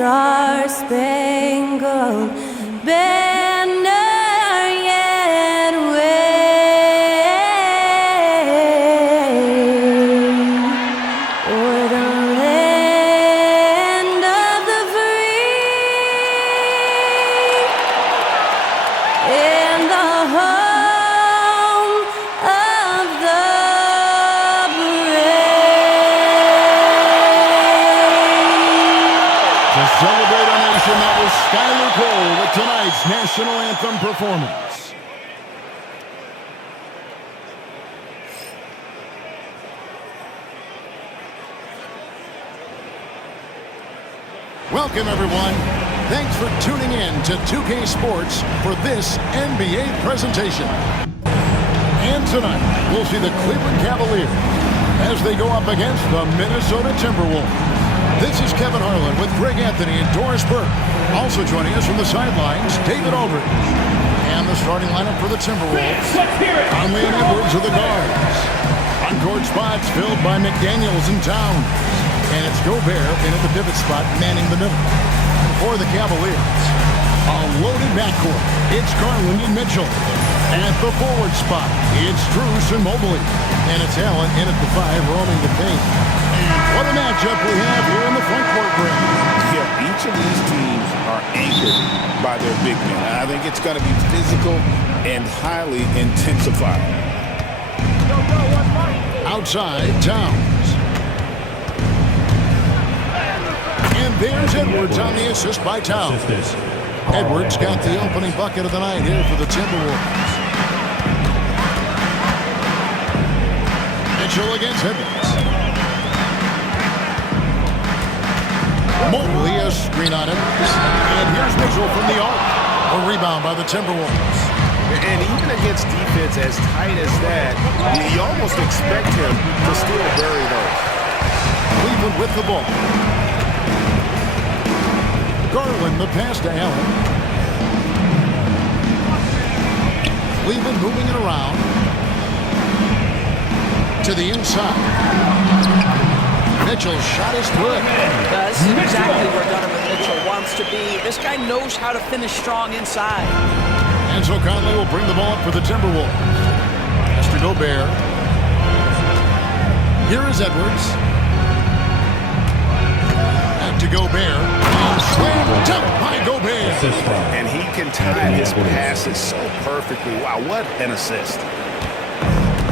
star-spangled banner yet wave o'er the land of the free and the home of the brave. To celebrate our nation, that was Skylar Cole with tonight's national anthem performance. Welcome, everyone. Thanks for tuning in to 2K Sports for this NBA presentation. And tonight, we'll see the Cleveland Cavaliers as they go up against the Minnesota Timberwolves. This is Kevin Harlan with Greg Anthony and Doris Burke. Also joining us from the sidelines, David Aldridge. And the starting lineup for the Timberwolves, Conley and Edwards are the guards. On-court spots filled by McDaniels and Towns. And it's Gobert in at the pivot spot, manning the middle. For the Cavaliers, a loaded backcourt. It's Garland and Mitchell. At the forward spot, it's Strus and Mobley. And it's Allen in at the 5, roaming the paint. What a matchup we have here in the front court, Greg. Yeah, each of these teams are anchored by their big men. I think it's going to be physical and highly intensified. Outside, Towns. And there's Edwards on the assist by Towns. Edwards got the opening bucket of the night here for the Timberwolves. Mitchell against Edwards. Mobley, a screen on him. And here's Mitchell from the arc. A rebound by the Timberwolves. And even against defense as tight as that, you almost expect him to still bury those. Cleveland with the ball. Garland, the pass to Allen. Cleveland moving it around. To the inside. Mitchell's shot is good. That's exactly where Donovan Mitchell wants to be. This guy knows how to finish strong inside. And so Conley will bring the ball up for the Timberwolves. Pass to Gobert. Here is Edwards. Back to Gobert. And slammed up by Gobert. And he can time his passes so perfectly. Wow, what an assist.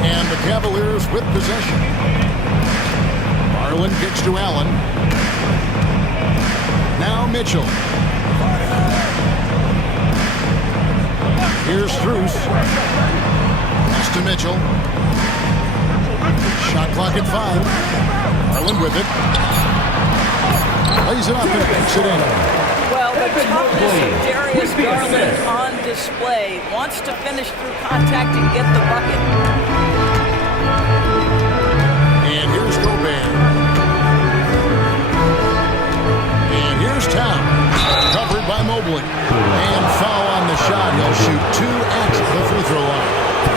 And the Cavaliers with possession. Garland kicks to Allen. Now Mitchell. Here's Strus. Pass to Mitchell. Shot clock at 5. Garland with it. Lays it up and banks it in. Well, the toughness of Darius Garland on display. Wants to finish through contact and get the bucket. And here's Gobert. And here's Towns. Covered by Mobley. And foul on the shot. He'll shoot 2 at the free throw line.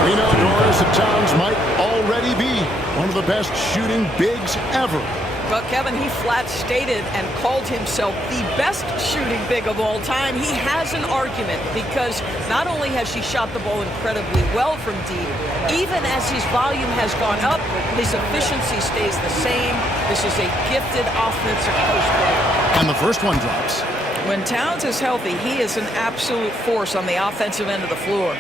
We know Doris that Towns might already be one of the best shooting bigs ever. Well, Kevin, he flat stated and called himself the best shooting big of all time. He has an argument because not only has he shot the ball incredibly well from deep, even as his volume has gone up, his efficiency stays the same. This is a gifted offensive post player. And the first one drops. When Towns is healthy, he is an absolute force on the offensive end of the floor.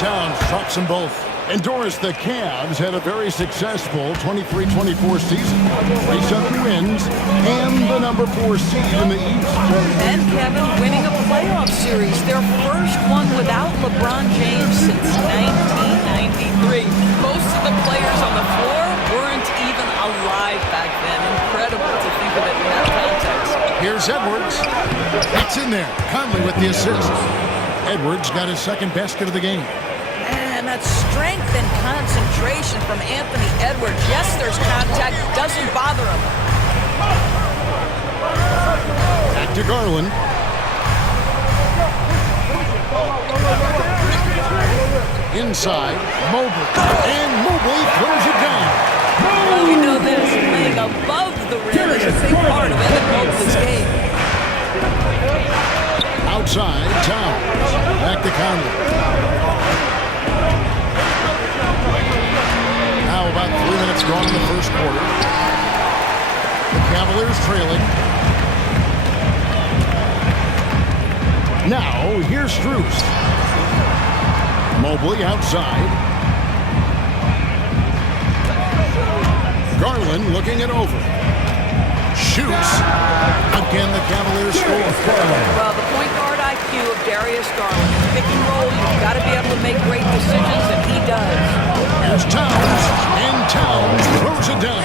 Towns drops them both. And Doris, the Cavs had a very successful 23-24 season. 37 wins and the number 4 seed in the East. And Kevin winning a playoff series, their first one without LeBron James since 1993. Most of the players on the floor weren't even alive back then. Incredible to think of it in that context. Here's Edwards. It's in there. Conley with the assist. Edwards got his second basket of the game. And that strength and concentration from Anthony Edwards. Yes, there's contact. Doesn't bother him. Back to to Garland. Inside, Mobley. And Mobley throws it down. Well, we know this. Playing above the rim is a big part of Evan Mobley's game. Outside, Towns. Back to Conley. Now about 3 minutes gone in the first quarter. The Cavaliers trailing. Now, here's Strus. Mobley outside. Garland looking it over. Shoots. Again, the Cavaliers score. Well, the point guard IQ of Darius Garland. Pick and roll, you've got to be able to make great decisions, and he does. Here's Towns. And Towns throws it down.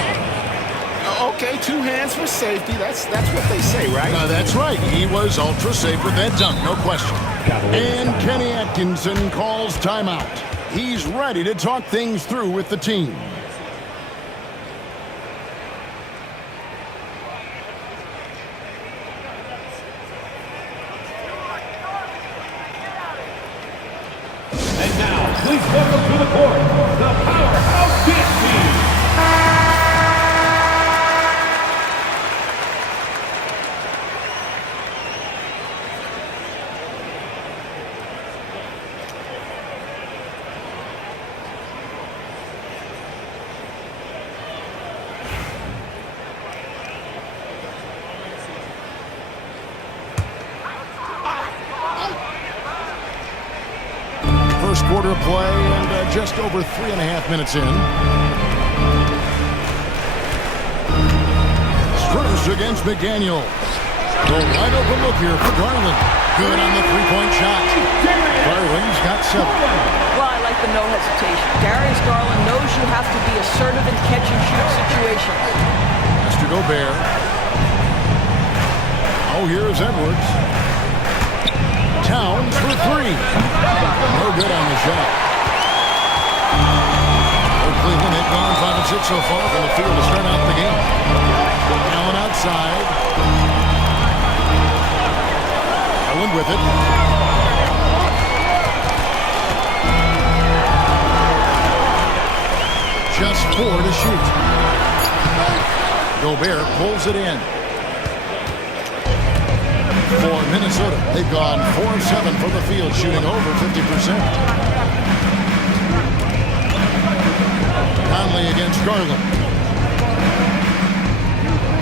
Okay, 2 hands for safety. That's what they say, right? That's right. He was ultra safe with that dunk, no question. And Kenny Atkinson calls timeout. He's ready to talk things through with the team. And now, please welcome to the court, the powerhouse dance team. First quarter of play and just over 3.5 minutes in. Strus against McDaniels. The wide open look here for Garland. Good on the three-point shot. Garland's got 7. Well, I like the no hesitation. Darius Garland knows you have to be assertive in catch-and-shoot situations. Has to Gobert. Oh, here's Edwards. Towns for 3. No good on the shot. Cleveland had gone 5 of 6 so far from the field to start out the game. Allen outside. Allen with it. Just 4 to shoot. Gobert pulls it in. For Minnesota, they've gone 4 of 7 from the field, shooting over 50%. Conley against Garland.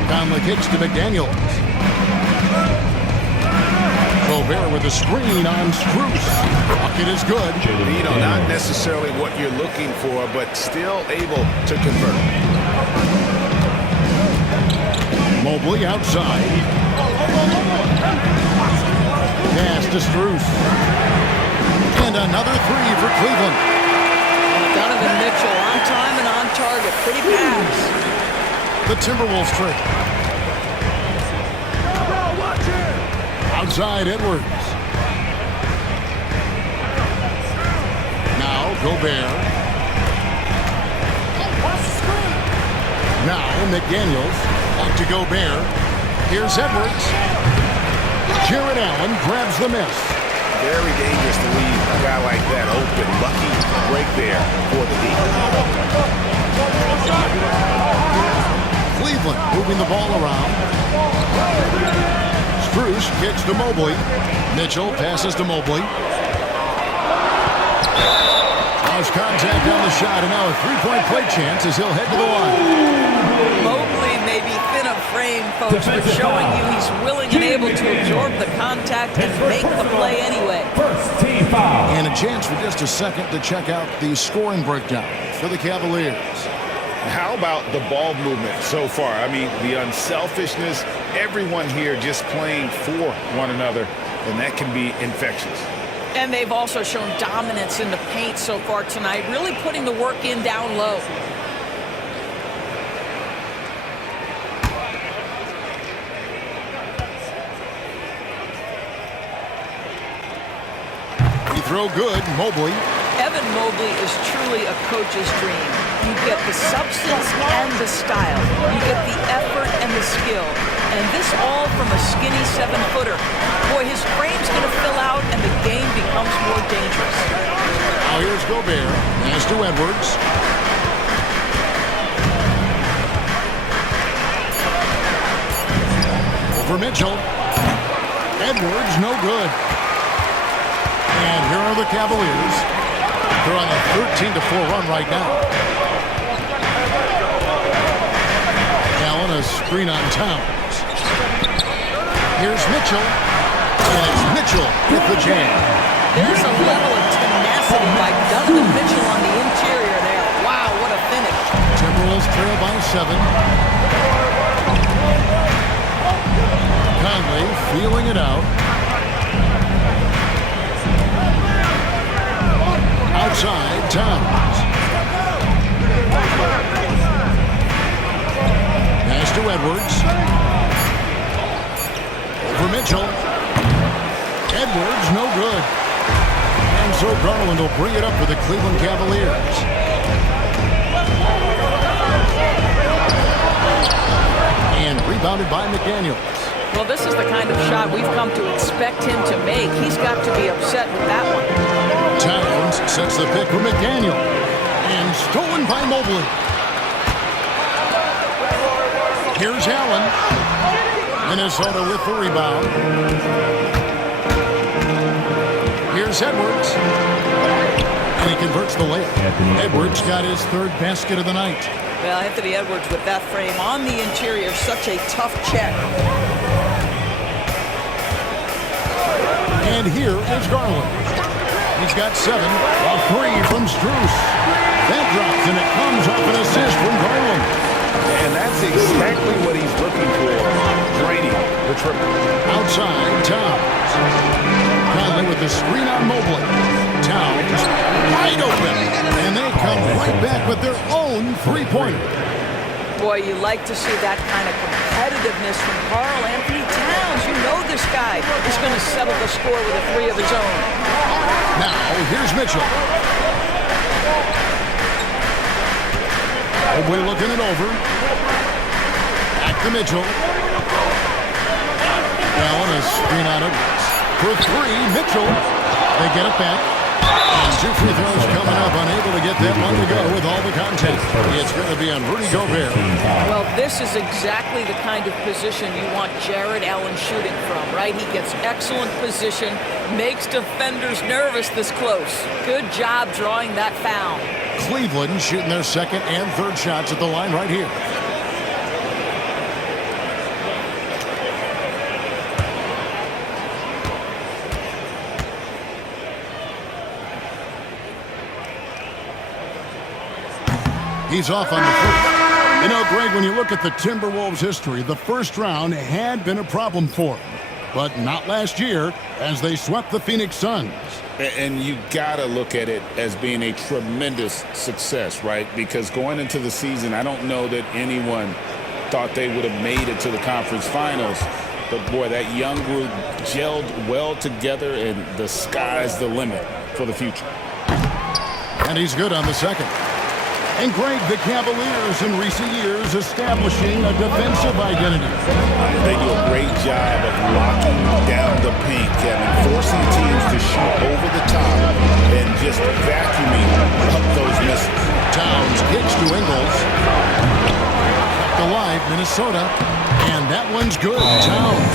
Conley kicks to McDaniels. Gobert with a screen on Strus. Bucket is good. You know, not necessarily what you're looking for, but still able to convert. Mobley outside. Pass to Strus. And another 3 for Cleveland. Donovan Mitchell on time and on target. Pretty pass. The Timberwolves trade. Outside Edwards. Now Gobert. Now McDaniels. Back to Gobert. Here's Edwards. Jared Allen grabs the miss. Very dangerous to leave a guy like that open. Lucky break there for the deep. Cleveland moving the ball around. Strus kicks to Mobley. Mitchell passes to Mobley. Lost contact on the shot, and now a three-point play chance as he'll head to the line. Mobley may be thin of frame, folks, but showing you he's willing and able to absorb the contact and make the play anyway. First team foul. And a chance for just a second to check out the scoring breakdown for the Cavaliers. How about the ball movement so far? I mean, the unselfishness, everyone here just playing for one another, and that can be infectious. And they've also shown dominance in the paint so far tonight, really putting the work in down low. He throw good, Mobley. Evan Mobley is truly a coach's dream. You get the substance and the style. You get the effort and the skill. and this all from a skinny 7-footer. Boy, his frame's going to fill out, and the game becomes more dangerous. Now here's Gobert. Pass to Edwards. Over Mitchell. Edwards, no good. And here are the Cavaliers. They're on a 13-4 run right now. Allen, a screen on Towns. Here's Mitchell. And it's Mitchell with the jam. There's a level of tenacity by Donovan Mitchell on the interior there. Wow, what a finish. Timberwolves trail by 7. Conley feeling it out. Outside, Towns. Pass to Edwards. Over Mitchell. Edwards, no good. And so Garland will bring it up for the Cleveland Cavaliers. And rebounded by McDaniels. Well, this is the kind of shot we've come to expect him to make. He's got to be upset with that one. Towns sets the pick for McDaniel. And stolen by Mobley. Here's Allen. Minnesota with the rebound. Here's Edwards. And he converts the layup. Edwards got his third basket of the night. Well, Anthony Edwards with that frame on the interior, such a tough check. And here is Garland. He's got 7. A 3 from Strus. That drops, and it comes off an assist from Garland. And that's exactly what he's looking for. Draining the triple. Outside, Towns. Conley with the screen on Mobley. Towns wide open. And they come right back with their own three-pointer. Boy, you like to see that kind of competitiveness from Karl Anthony Towns. You know this guy is going to settle the score with a 3 of his own. Now, here's Mitchell. Mobley looking it over. Back to Mitchell. Allen, a screen on Edwards. For 3, Mitchell. They get it back. And 2 free throws coming up, unable to get that one to go with all the contact. It's going to be on Rudy Gobert. Well, this is exactly the kind of position you want Jared Allen shooting from, right? He gets excellent position, makes defenders nervous this close. Good job drawing that foul. Cleveland shooting their second and third shots at the line right here. He's off on the first. You know, Greg, when you look at the Timberwolves' history, the first round had been a problem for them. But not last year, as they swept the Phoenix Suns. And you got to look at it as being a tremendous success, right? Because going into the season, I don't know that anyone thought they would have made it to the conference finals. But, boy, that young group gelled well together, and the sky's the limit for the future. And he's good on the second. And Greg, the Cavaliers in recent years establishing a defensive identity. They do a great job of locking down the paint, Kevin, forcing teams to shoot over the top and just vacuuming up those misses. Towns kicks to Ingles. Kept alive, Minnesota. And that one's good. Towns.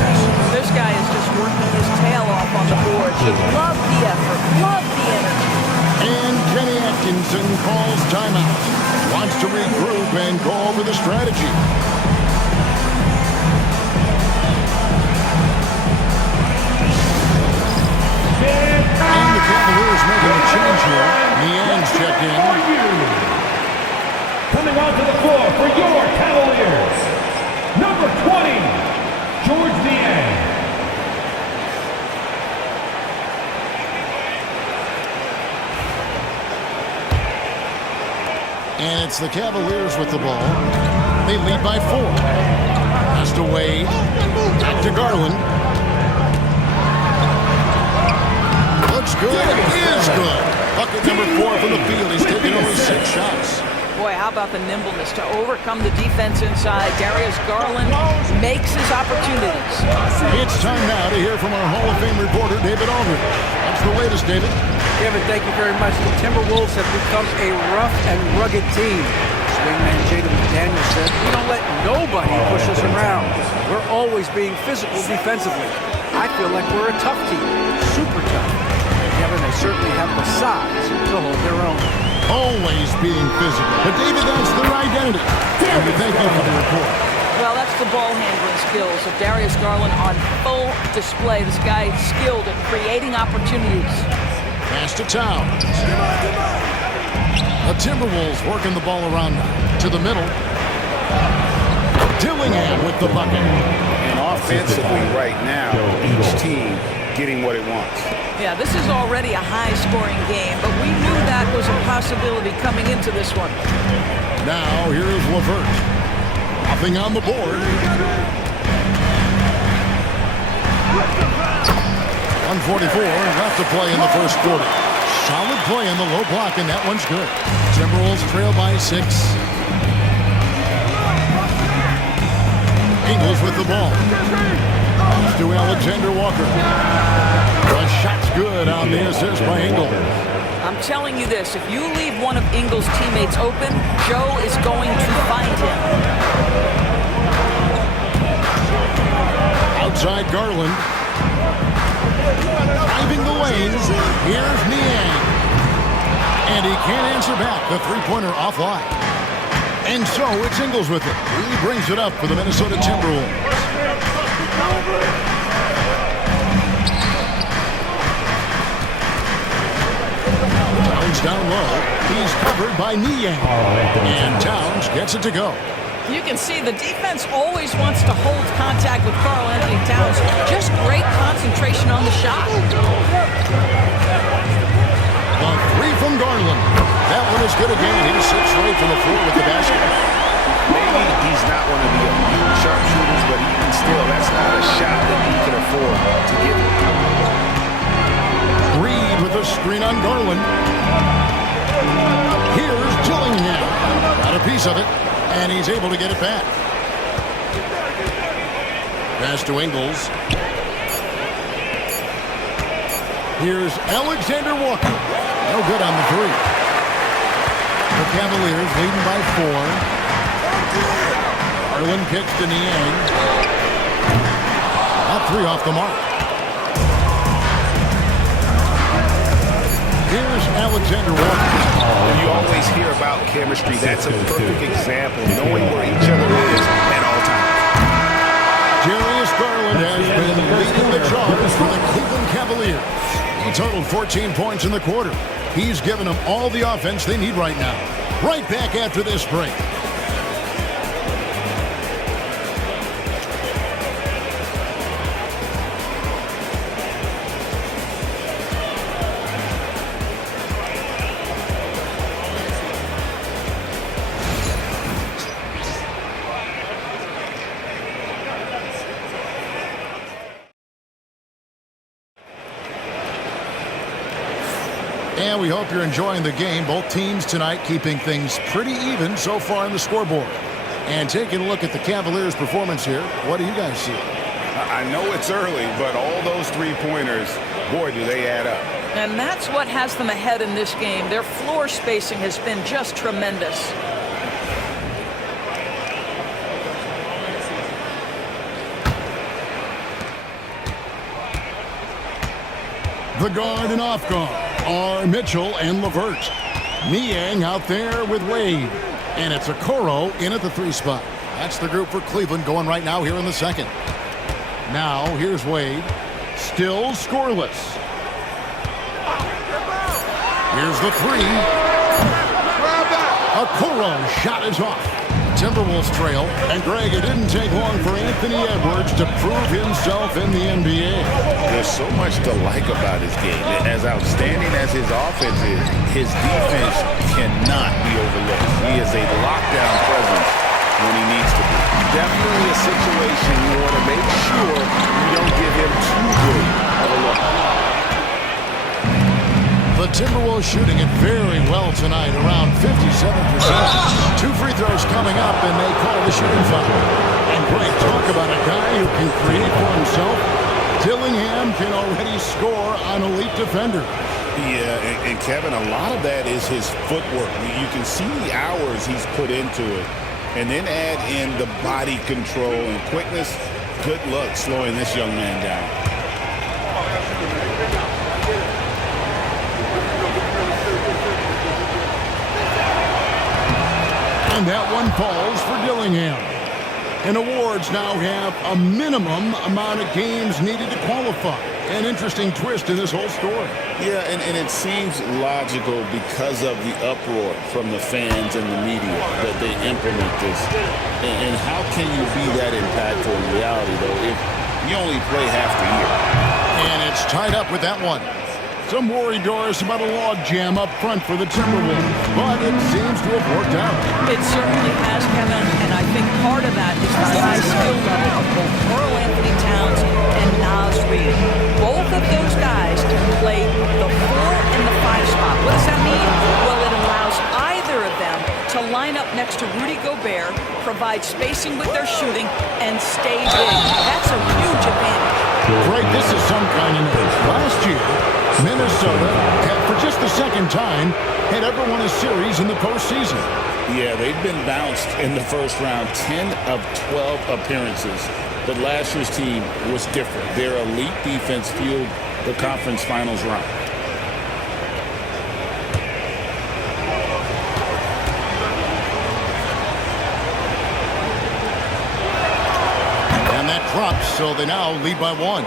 This guy is just working his tail off on the board. You love the effort, love the energy. And Kenny Atkinson calls timeout. Wants to regroup and go over the strategy. And the Cavaliers making a change here. Niang's checked in. Coming onto the floor for your Cavaliers, number 20, George Niang. And it's the Cavaliers with the ball. They lead by 4. Pass to Wade. Back to Garland. Looks good. It is good. Bucket number 4 from the field. He's taken over 6 shots. Boy, how about the nimbleness to overcome the defense inside. Darius Garland makes his opportunities. It's time now to hear from our Hall of Fame reporter, David Aldridge. What's the latest, David? Kevin, thank you very much. The Timberwolves have become a rough and rugged team. Wingman Jaden McDaniel said, "We don't let nobody push us around. We're always being physical defensively. I feel like we're a tough team, super tough. And Kevin, they certainly have the size to hold their own." Always being physical. But David, that's their identity. And we thank you for the report. Well, that's the ball handling skills of Darius Garland on full display. This guy is skilled at creating opportunities. Pass to Towns. The Timberwolves working the ball around now. To the middle. Dillingham with the bucket. And offensively right now, each team getting what it wants. Yeah, this is already a high-scoring game, but we knew that was a possibility coming into this one. Now, here's LeVert. Nothing on the board. 144 left to play in the first quarter. Solid play in the low block, and that one's good. Timberwolves trail by 6. Ingles with the ball. To Alexander Walker. The shot's good on the assist by Ingles. I'm telling you this, if you leave one of Ingles' teammates open, Joe is going to find him. Outside Garland. Driving the lanes. Here's Niang. And he can't answer back. The three-pointer offline. And so it's Ingles with it. He brings it up for the Minnesota Timberwolves. Towns down low. He's covered by Niang. And Towns gets it to go. You can see the defense always wants to hold contact with Karl Anthony Towns. Just great concentration on the shot. The three from Garland. That one is good again. He's 6 right from the floor with the basket. Maybe he's not one of the elite sharpshooters, but even still, that's not a shot that he can afford to give him. Reed with a screen on Garland. Here's Dillingham. Got a piece of it, and he's able to get it back. Pass to Ingles. Here's Alexander Walker. No good on the three. The Cavaliers leading by 4. Garland kicks to Niang. Up 3 off the mark. Here's Alexander Walker. You always hear about chemistry. That's a perfect example, knowing where each other is at all times. Darius Garland has been leading the charge for the Cleveland Cavaliers. He totaled 14 points in the quarter. He's given them all the offense they need right now. Right back after this break. And we hope you're enjoying the game. Both teams tonight keeping things pretty even so far on the scoreboard. And taking a look at the Cavaliers' performance here, what do you guys see? I know it's early, but all those three-pointers, boy, do they add up. And that's what has them ahead in this game. Their floor spacing has been just tremendous. The guard and off guard are Mitchell and LeVert. Niang out there with Wade. And it's Okoro in at the 3 spot. That's the group for Cleveland going right now here in the second. Now, here's Wade. Still scoreless. Here's the 3. Okoro's shot is off. Timberwolves trail. And Greg, it didn't take long for Anthony Edwards to prove himself in the NBA. There's so much to like about his game. As outstanding as his offense is, his defense cannot be overlooked. He is a lockdown presence when he needs to be. Definitely a situation you want to make sure you don't give him too good of a look. The Timberwolves Connecticut shooting it very well tonight, around 57%. 2 free throws coming up, and they call the shooting foul. And great talk about a guy who can create for himself. Dillingham can already score on elite defender. Yeah, and Kevin, a lot of that is his footwork. You can see the hours he's put into it. And then add in the body control and quickness. Good luck slowing this young man down. And that one falls for Dillingham. And awards now have a minimum amount of games needed to qualify. An interesting twist in this whole story. Yeah, and it seems logical because of the uproar from the fans and the media that they implement this. And how can you be that impactful in reality, though, if you only play half the year? And it's tied up with that one. Some worry, Doris, about a logjam up front for the Timberwolves, but it seems to have worked out. It certainly has, Kevin, and I think part of that is the high skill level of both Karl Anthony Towns and Naz Reid. Both of those guys can play the 4 and the 5 spot. What does that mean? Well, it allows either of them to line up next to Rudy Gobert, provide spacing with their shooting, and stay big. That's a huge advantage. Greg, this is some kind of news. Last year, Minnesota, for just the second time, had ever won a series in the postseason. Yeah, they've been bounced in the first round, 10 of 12 appearances. But last year's team was different. Their elite defense fueled the conference finals run. And that drops, so they now lead by 1.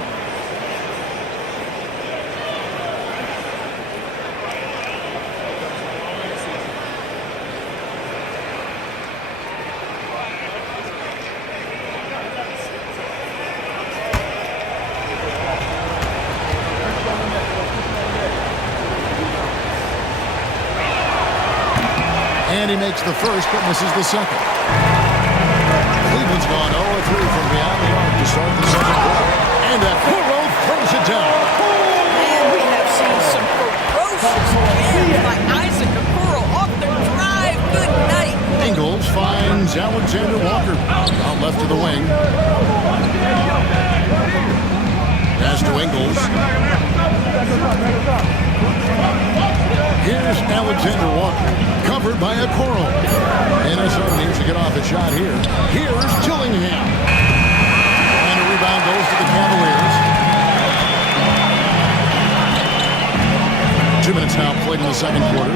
And he makes the first, but misses the second. Cleveland's gone 0-3 from beyond the arc to start the second quarter. And Okoro throws it down. Man, we have seen some ferocious hands by Isaac Okoro off the drive. Good night. Ingles finds Alexander Walker out left to the wing. Pass to Ingles. Here's Alexander Walker, covered by Okoro. Minnesota needs to get off a shot here. Here's Dillingham. And a rebound goes to the Cavaliers. 2 minutes now played in the second quarter.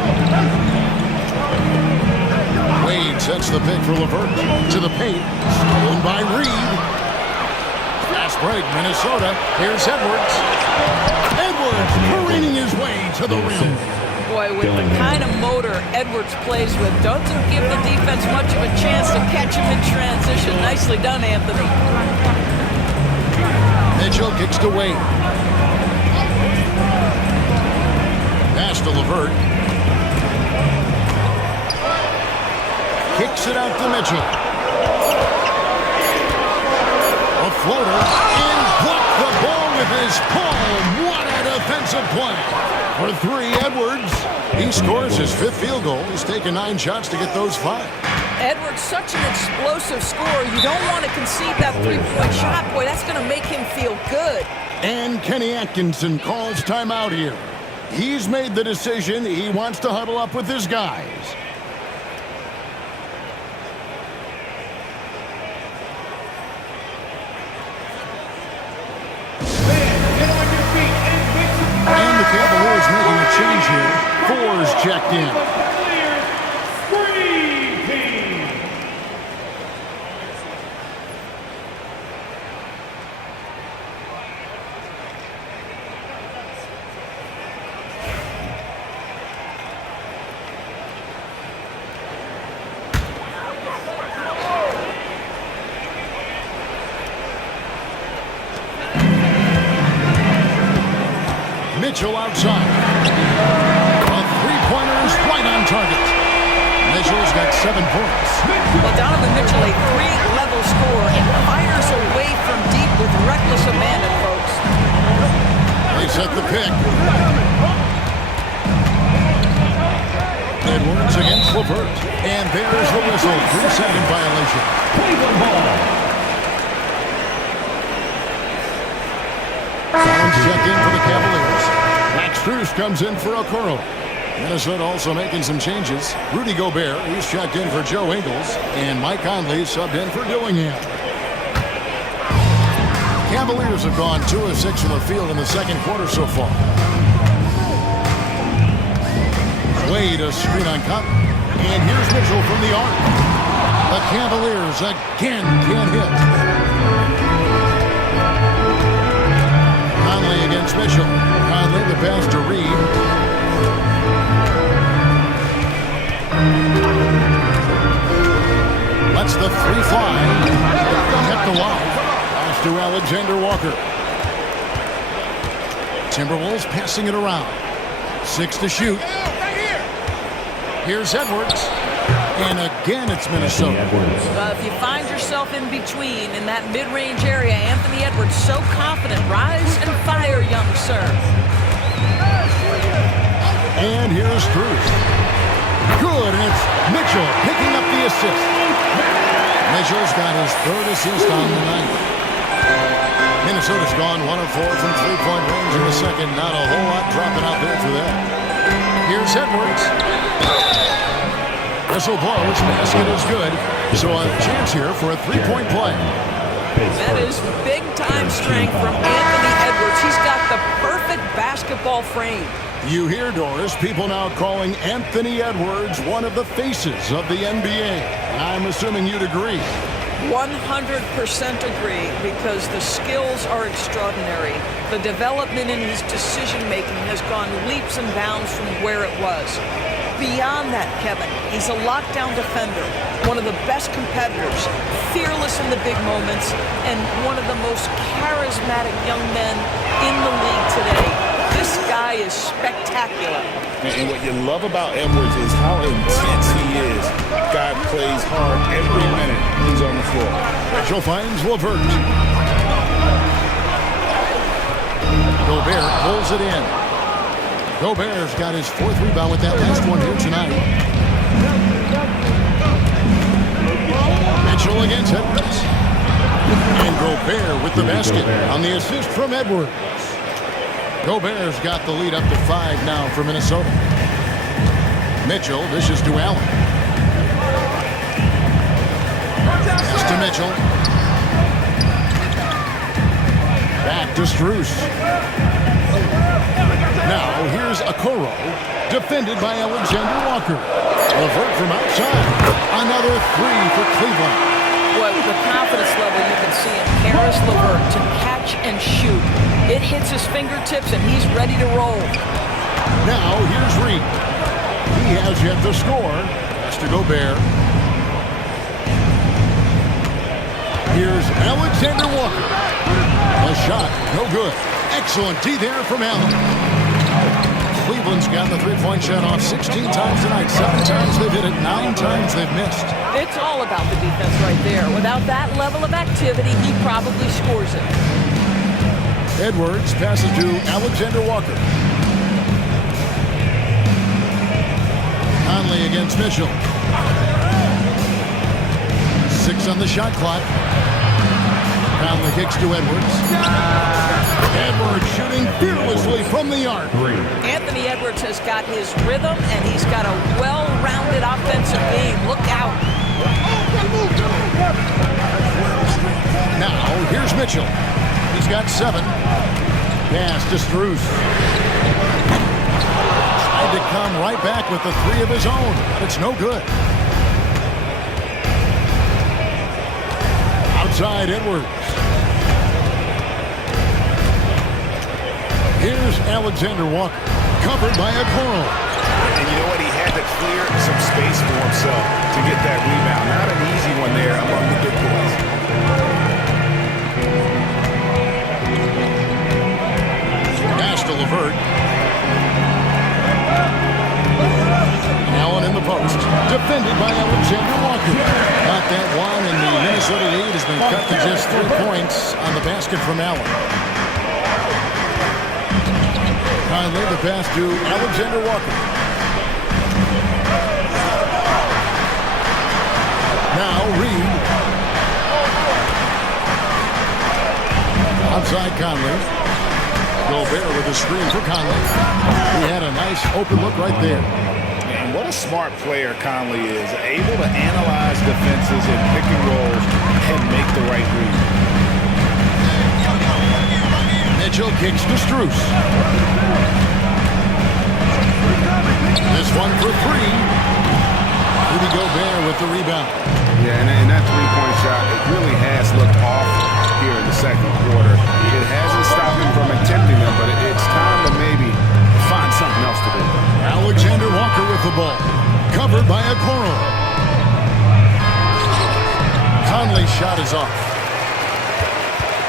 Wade sets the pick for LeVert. To the paint. Stolen by Reed. Fast break, Minnesota. Here's Edwards. Edwards careening his way to the rim. Boy, with the kind of motor Edwards plays with, doesn't give the defense much of a chance to catch him in transition. Nicely done, Anthony. Mitchell kicks to Wade. Pass to LeVert. Kicks it out to Mitchell. A floater. And blocked the ball with his palm. What a defensive play. For 3, Edwards. He scores his 5th field goal. He's taken 9 shots to get those 5. Edwards, such an explosive scorer. You don't want to concede that 3-point shot. Boy, that's going to make him feel good. And Kenny Atkinson calls timeout here. He's made the decision. He wants to huddle up with his guys. And the Cavaliers making a change here. 4's checked in. Mitchell outside. A three-pointer is right on target. Mitchell's got 7 points. Well, Donovan Mitchell, a 3-level scorer, and fires away from deep with reckless abandon, folks. They set the pick. Edwards against LeVert. And there's the whistle. 3-second violation. Cleveland ball. Suns check in for the Cavaliers. Max Strus comes in for Okoro. Minnesota also making some changes. Rudy Gobert, he's checked in for Joe Ingles. And Mike Conley subbed in for Dillingham. Cavaliers have gone 2 of 6 from the field in the second quarter so far. Wade a screen on Cup. And here's Mitchell from the arc. The Cavaliers again can't hit. Conley against Mitchell. Conley the pass to Reed. Lets the 3 fly. Kept alive. Pass to Alexander Walker. Timberwolves passing it around. 6 to shoot. Here's Edwards. And again, it's Minnesota. If you find yourself in between in that mid-range area, Anthony Edwards so confident. Rise and fire, young sir. And here's Strus. Good, and it's Mitchell picking up the assist. Mitchell's got his 3rd assist on the night. Minnesota's gone 1 of 4 from 3-point range in the second. Not a whole lot dropping out there for them. Here's Edwards. Whistle blows. Basket is good. So a chance here for a 3-point play. That is big-time strength from Anthony Edwards. He's got the perfect basketball frame. You hear, Doris, people now calling Anthony Edwards one of the faces of the NBA. I'm assuming you'd agree. 100% agree, because the skills are extraordinary. The development in his decision-making has gone leaps and bounds from where it was. Beyond that, Kevin, he's a lockdown defender, one of the best competitors, fearless in the big moments, and one of the most charismatic young men in the league today. This guy is spectacular. And what you love about Edwards is how intense he is. God plays hard every minute he's on the floor. Mitchell finds LeVert. Gobert pulls it in. Gobert's got his 4th rebound with that last one here tonight. Mitchell against Edwards. And Gobert with the basket on the assist from Edwards. Gobert's got the lead up to 5 now for Minnesota. Mitchell dishes to Allen. Pass to Mitchell. Back to Strus. Now here's Okoro, defended by Alexander Walker. LeVert from outside. Another 3 for Cleveland. Boy, with the confidence level you can see in Karis LeVert to catch and shoot. It hits his fingertips and he's ready to roll. Now here's Reed. He has yet to score. Has to Gobert. Here's Alexander Walker. A shot, no good. Excellent D there from Allen. Cleveland's got the 3-point shot off 16 times tonight. 7 times they've hit it, 9 times they've missed. It's all about the defense right there. Without that level of activity, he probably scores it. Edwards passes to Alexander Walker. Conley against Mitchell. 6 on the shot clock. Conley kicks to Edwards. Edwards shooting fearlessly from the arc. Anthony Edwards has got his rhythm, and he's got a well-rounded offensive game. Look out. Now, here's Mitchell. He's got 7. Pass to Strus. Tried to come right back with the 3 of his own, but it's no good. Outside Edwards. Here's Alexander Walker, covered by Okoro. And you know what? He had to clear some space for himself to get that rebound. Not an easy one there among the big boys. Pass to LeVert. Allen in the post, defended by Alexander Walker. Got that one, and the Minnesota lead has been cut to just 3 points on the basket from Allen. Conley the pass to Alexander Walker. Now Reed. Outside Conley. Gobert with a screen for Conley. He had a nice open look right there. And what a smart player Conley is. Able to analyze defenses and pick and rolls and make the right read. Mitchell kicks to Strus. This one for three. Rudy Gobert with the rebound. Yeah, and that three-point shot, it really has looked off here in the second quarter. It hasn't stopped him from attempting them, but it's time to maybe find something else to do. Alexander Walker with the ball. Covered by Okoro. Conley's shot is off.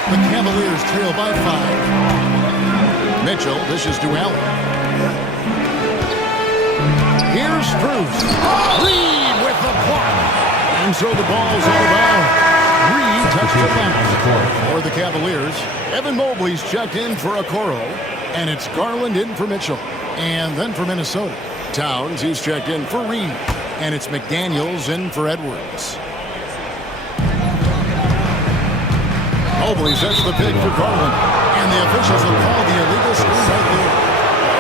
The Cavaliers trail by 5. Mitchell dishes to Allen. Here's Strus. Reed with the block. And so the ball's out of bounds. Reed touched the bounce. For the Cavaliers, Evan Mobley's checked in for Okoro. And it's Garland in for Mitchell. And then for Minnesota, Towns, he's checked in for Reed. And it's McDaniels in for Edwards. Mobley sets the pick for Garland. And the officials will call the illegal screen right there.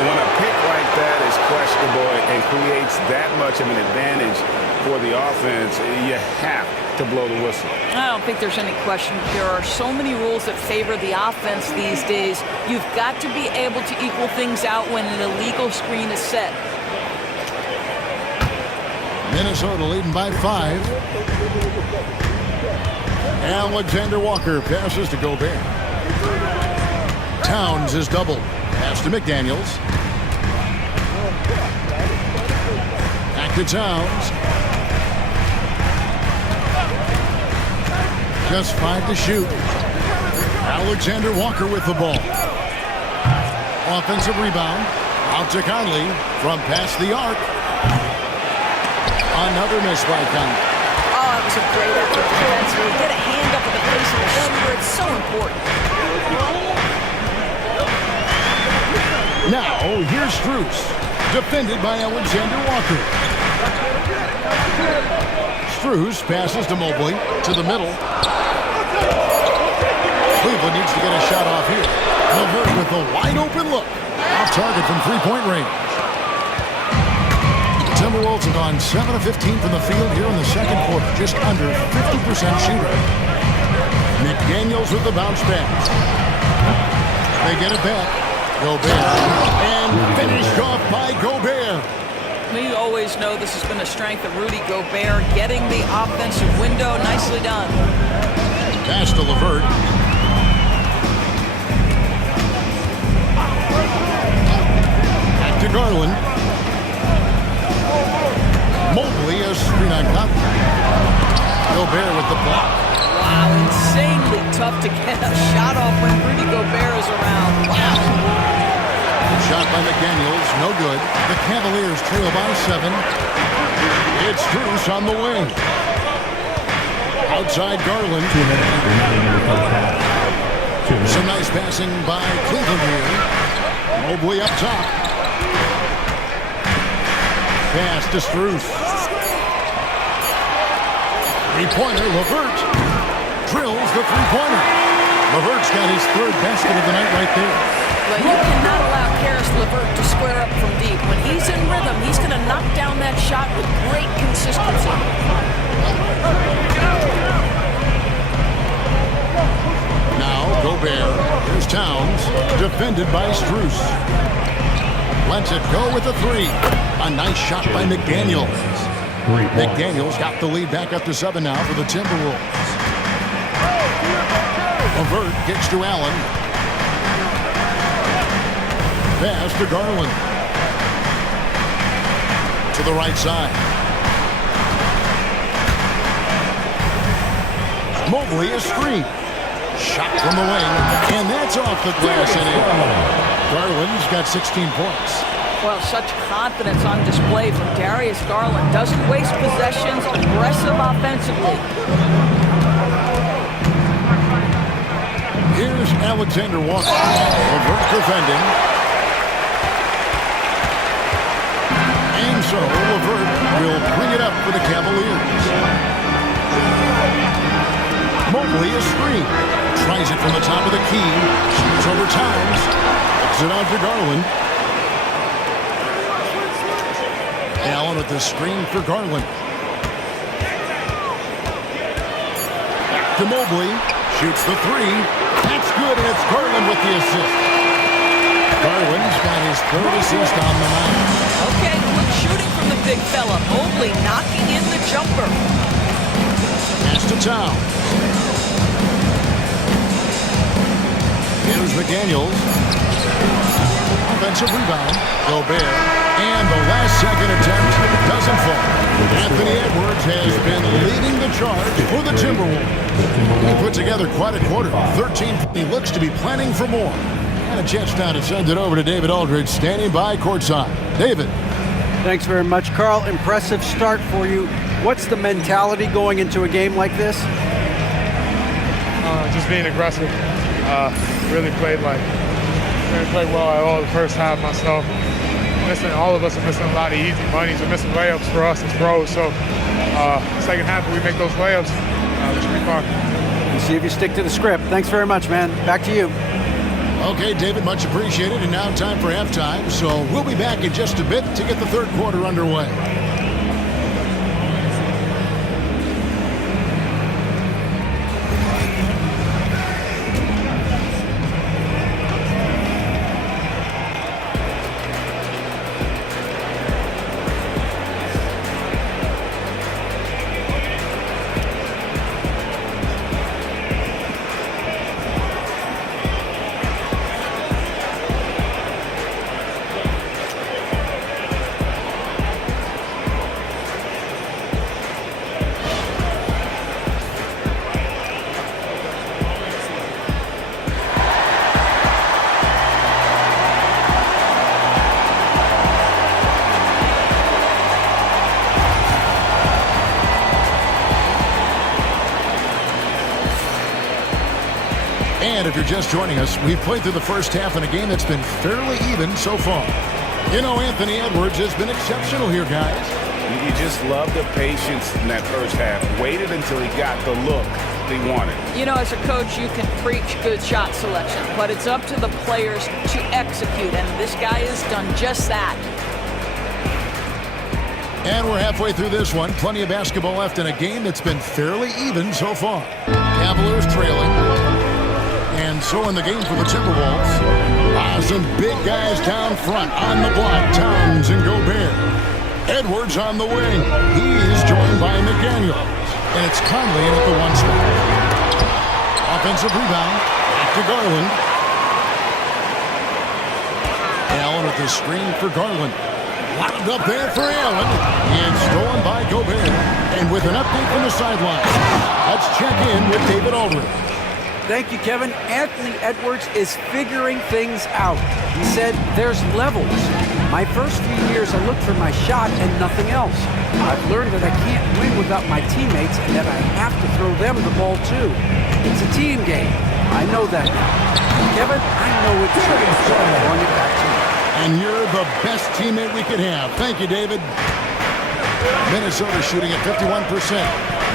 When a pick like that is questionable and creates that much of an advantage for the offense, you have to blow the whistle. I don't think there's any question. There are so many rules that favor the offense these days. You've got to be able to equal things out when an illegal screen is set. Minnesota leading by 5. Alexander Walker passes to Gobert. Towns is doubled. Pass to McDaniels. Back to Towns. Just 5 to shoot. Alexander Walker with the ball. Offensive rebound. Out to Conley from past the arc. Another miss by Conley. Oh, it was a great effort defensively. Get a hand up in the face of the shooter. It's so important. Now, here's Strus. Defended by Alexander Walker. Strus passes to Mobley. To the middle. Cleveland needs to get a shot off here. LeVert with a wide open look. Off target from three-point range. Timberwolves have gone 7 of 15 from the field here in the second quarter. Just under 50% shooting. McDaniels with the bounce pass. They get it back. Gobert. And finished off by Gobert. We always know this has been a strength of Rudy Gobert, getting the offensive window. Nicely done. Pass to LeVert. Back to Garland. Mobley is screen on Conley. Gobert with the block. Wow, insanely tough to get a shot off when Rudy Gobert is around. Wow. Shot by McDaniels, no good. The Cavaliers trail by 7. It's Strus on the wing. Outside Garland. 2 minutes remaining in the first half. 2 minutes. Some nice passing by Cleveland here. Mobley up top. Pass to Strus. Three-pointer, LeVert drills the three-pointer. LeVert's got his 3rd basket of the night right there. But you cannot allow Karis LeVert to square up from deep. When he's in rhythm, he's going to knock down that shot with great consistency. Now Gobert. Here's Towns. Defended by Strus. Lets it go with a 3. A nice shot by McDaniels. McDaniels got the lead back up to 7 now for the Timberwolves. LeVert kicks to Allen. Pass to Garland. To the right side. Mobley is screen. Shot from the wing. And that's off the glass and in. Garland's got 16 points. Well, such confidence on display from Darius Garland. Doesn't waste possessions, aggressive offensively. Here's Alexander Walker. LeVert defending. And so LeVert will bring it up for the Cavaliers. Mobley a screen. Tries it from the top of the key. Shoots over times. Puts it out to Garland. Allen with the screen for Garland. Back to Mobley. Shoots the three. That's good, and it's Garland with the assist. Garland's got his third assist on the night. Okay, good shooting from the big fella. Mobley knocking in the jumper. Pass to Towns. Here's McDaniels. Offensive rebound. Gobert. And the last second attempt doesn't fall. Anthony Edwards has been leading the charge for the Timberwolves. He put together quite a quarter. 13. He looks to be planning for more. And a chance now to send it over to David Aldridge, standing by courtside. David. Thanks very much, Carl. Impressive start for you. What's the mentality going into a game like this? Just being aggressive. Really played well at all the first half myself. All of us are missing a lot of easy monies. We're missing layups for us as pros. So second half, if we make those layups, we should be fine. We'll see if you stick to the script. Thanks very much, man. Back to you. Okay, David, much appreciated. And now time for halftime. So we'll be back in just a bit to get the third quarter underway. And if you're just joining us, we've played through the first half in a game that's been fairly even so far. You know, Anthony Edwards has been exceptional here, guys. You just love the patience in that first half. Waited until he got the look he wanted. You know, as a coach, you can preach good shot selection, but it's up to the players to execute, and this guy has done just that. And we're halfway through this one. Plenty of basketball left in a game that's been fairly even so far. Cavaliers trailing. And so in the game for the Timberwolves, some big guys down front on the block. Towns and Gobert. Edwards on the wing. He is joined by McDaniels. And it's Conley in at the one spot. Offensive rebound. Back to Garland. Allen with the screen for Garland. Lobbed up there for Allen. And stolen by Gobert. And with an update from the sideline, let's check in with David Aldridge. Thank you, Kevin. Anthony Edwards is figuring things out. He said there's levels. My first few years, I looked for my shot and nothing else. I've learned that I can't win without my teammates and that I have to throw them the ball too. It's a team game. I know that now. Kevin, I know it's true, so I'm throwing it back to you. And you're the best teammate we could have. Thank you, David. Minnesota shooting at 51%.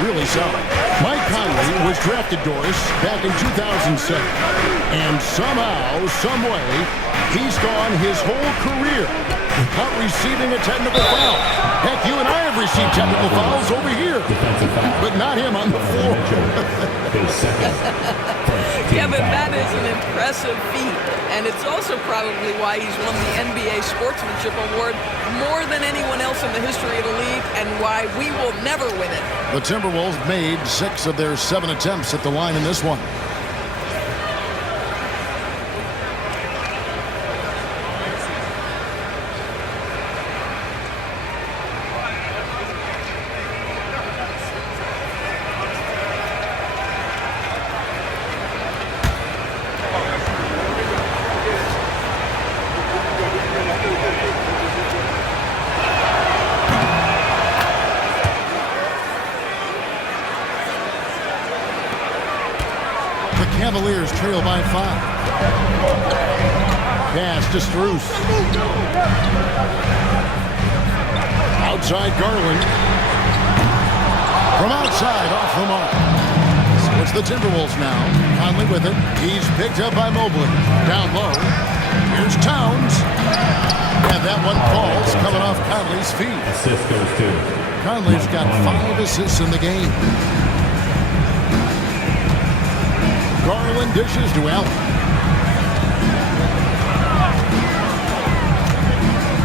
Really solid. Mike Conley was drafted, Doris, back in 2007. And somehow, someway, he's gone his whole career without receiving a technical foul. Heck, you and I have received technical fouls over here, but not him on the floor. Kevin, that is an impressive feat, and it's also probably why he's won the NBA Sportsmanship Award more than anyone else in the history of the league, and why we will never win it. The Timberwolves made 6 of their 7 attempts at the line in this one. Cavaliers trail by 5. Pass to Strus. Outside Garland. From outside, off the mark. So it's the Timberwolves now. Conley with it. He's picked up by Mobley. Down low. Here's Towns. And that one falls, coming off Conley's feet. Assist goes to Conley's got 5 assists in the game. Garland dishes to Allen.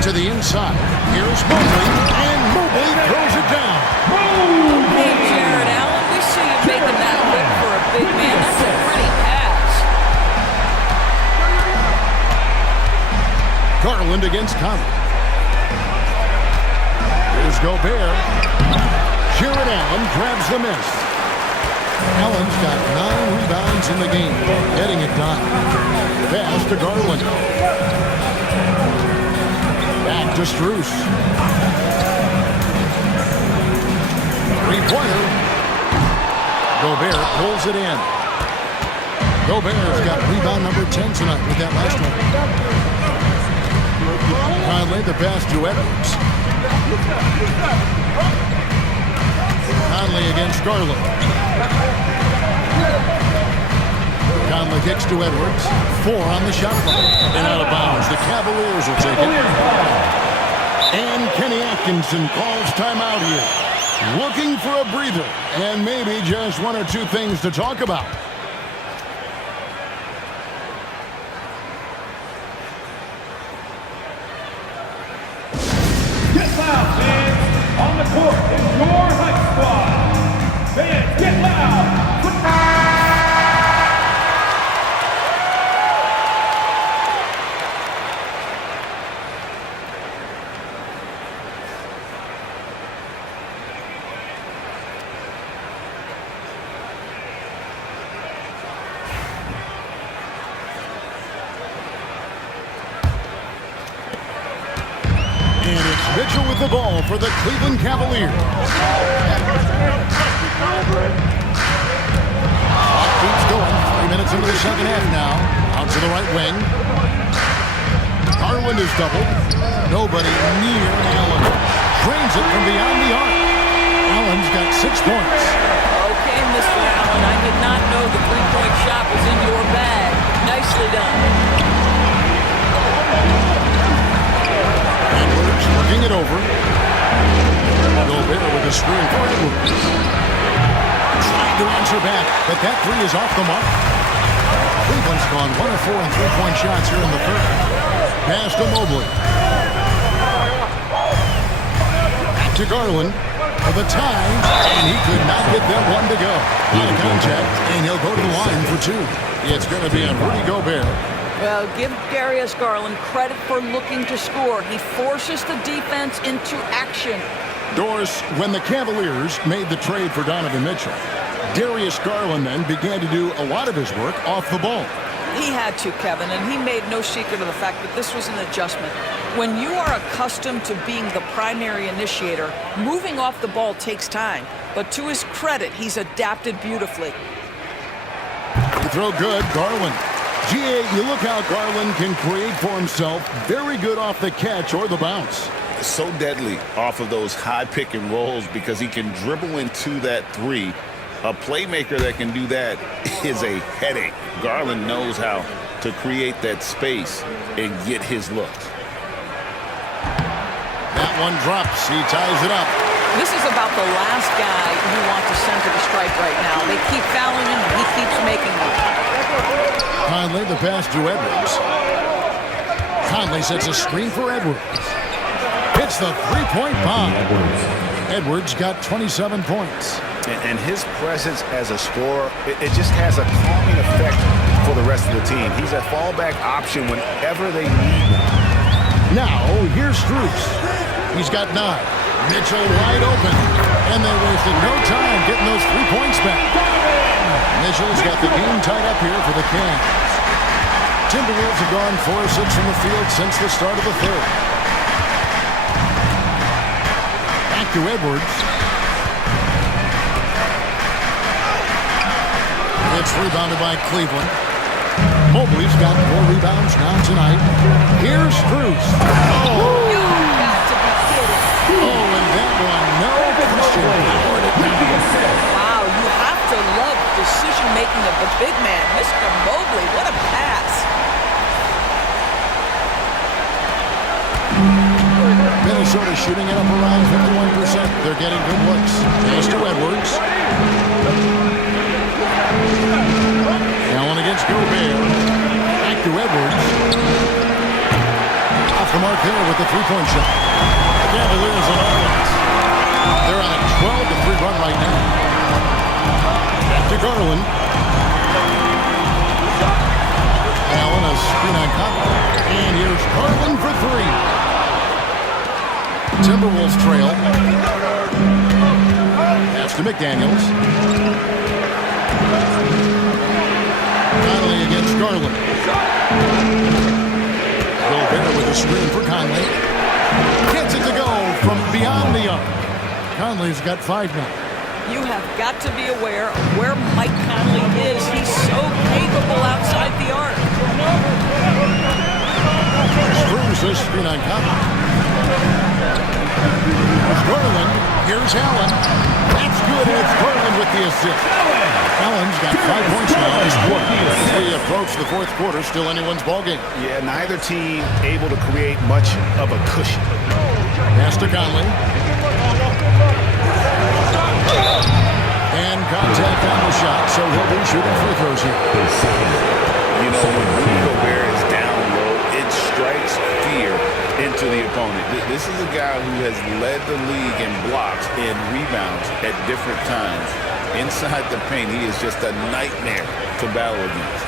To the inside. Here's Mobley. And Mobley throws it down. Hey, Jared Allen, we see you making that look for a big man. That's a pretty pass. Garland against Conley. Here's Gobert. Jared Allen grabs the miss. Allen's got 9 rebounds in the game. Getting it done. Pass to Garland. Back to Strus. Three-pointer. Gobert pulls it in. Gobert's got rebound number 10 tonight with that last one. Conley the pass to Edwards. Conley against Garland. Conley kicks to Edwards. 4 on the shot clock. And out of bounds. The Cavaliers will take it. And Kenny Atkinson calls timeout here. Looking for a breather. And maybe just 1 or 2 things to talk about. Get loud, fans! On the court is your hype squad. Fans, get loud! Mitchell with the ball for the Cleveland Cavaliers. Clock keeps going. 3 minutes into the second half now. Out to the right wing. Garland is doubled. Nobody near Allen. Drains it from beyond the arc. Allen's got 6 points. Okay, Mr. Allen, I did not know the three-point shot was in your bag. Nicely done. Edwards working it over. Gobert with a screen for Edwards. Trying to answer back, but that 3 is off the mark. Cleveland's gone 1 of 4 on three-point shots here in the third. Pass to Mobley. Back to Garland for the tie, and he could not get that one to go. Out of contact, and he'll go to the line for 2. It's going to be on Rudy Gobert. Well, give Darius Garland credit for looking to score. He forces the defense into action. Doris, when the Cavaliers made the trade for Donovan Mitchell, Darius Garland then began to do a lot of his work off the ball. He had to, Kevin, and he made no secret of the fact that this was an adjustment. When you are accustomed to being the primary initiator, moving off the ball takes time. But to his credit, he's adapted beautifully. You throw good, Garland. GA, you look how Garland can create for himself. Very good off the catch or the bounce. So deadly off of those high pick and rolls because he can dribble into that 3. A playmaker that can do that is a headache. Garland knows how to create that space and get his look. That one drops. He ties it up. This is about the last guy you want to send to the stripe right now. They keep fouling him, and he keeps making them. Conley, the pass to Edwards. Conley sets a screen for Edwards. Hits the three-point bomb. Edwards got 27 points. And his presence as a scorer, it just has a calming effect for the rest of the team. He's a fallback option whenever they need him. Now, here's Strus. He's got 9. Mitchell wide open. And they wasted no time getting those 3 points back. Mitchell's got the game tied up here for the Kings. Timberwolves have gone 4 of 6 from the field since the start of the third. Back to Edwards. It's rebounded by Cleveland. Mobley's got 4 rebounds now tonight. Here's Strus. Oh! You've got to be kidding. Oh, and that one, no question. making of the big man, Mr. Mobley. What a pass. Minnesota shooting it up around 51%. They're getting good looks. Pass to Edwards. Allen against Gobert. Back to Edwards. Off the mark there with the three-point shot. The Cavaliers and Orleans. They're on a 12-3 run right now. Back to Garland. Allen a screen on Conley. And here's Garland for three. Timberwolves trail. Pass to McDaniels. Conley against Garland. Gobert with a screen for Conley. Gets it to go from beyond the arc. Conley's got 5 now. You have got to be aware of where Mike Conley is. He's so capable outside the arc. Screws this screen on Conley. Garland. Here's Allen. That's good. It's Garland with the assist. Allen's got 5 points now this quarter. As we approach the fourth quarter, still anyone's ballgame. Yeah, neither team able to create much of a cushion. Pass to Conley. And contact on the shot, so he'll be shooting free throws here. You know, when Rudy Gobert is down low, it strikes fear into the opponent. This is a guy who has led the league in blocks and rebounds at different times. Inside the paint, he is just a nightmare to battle against.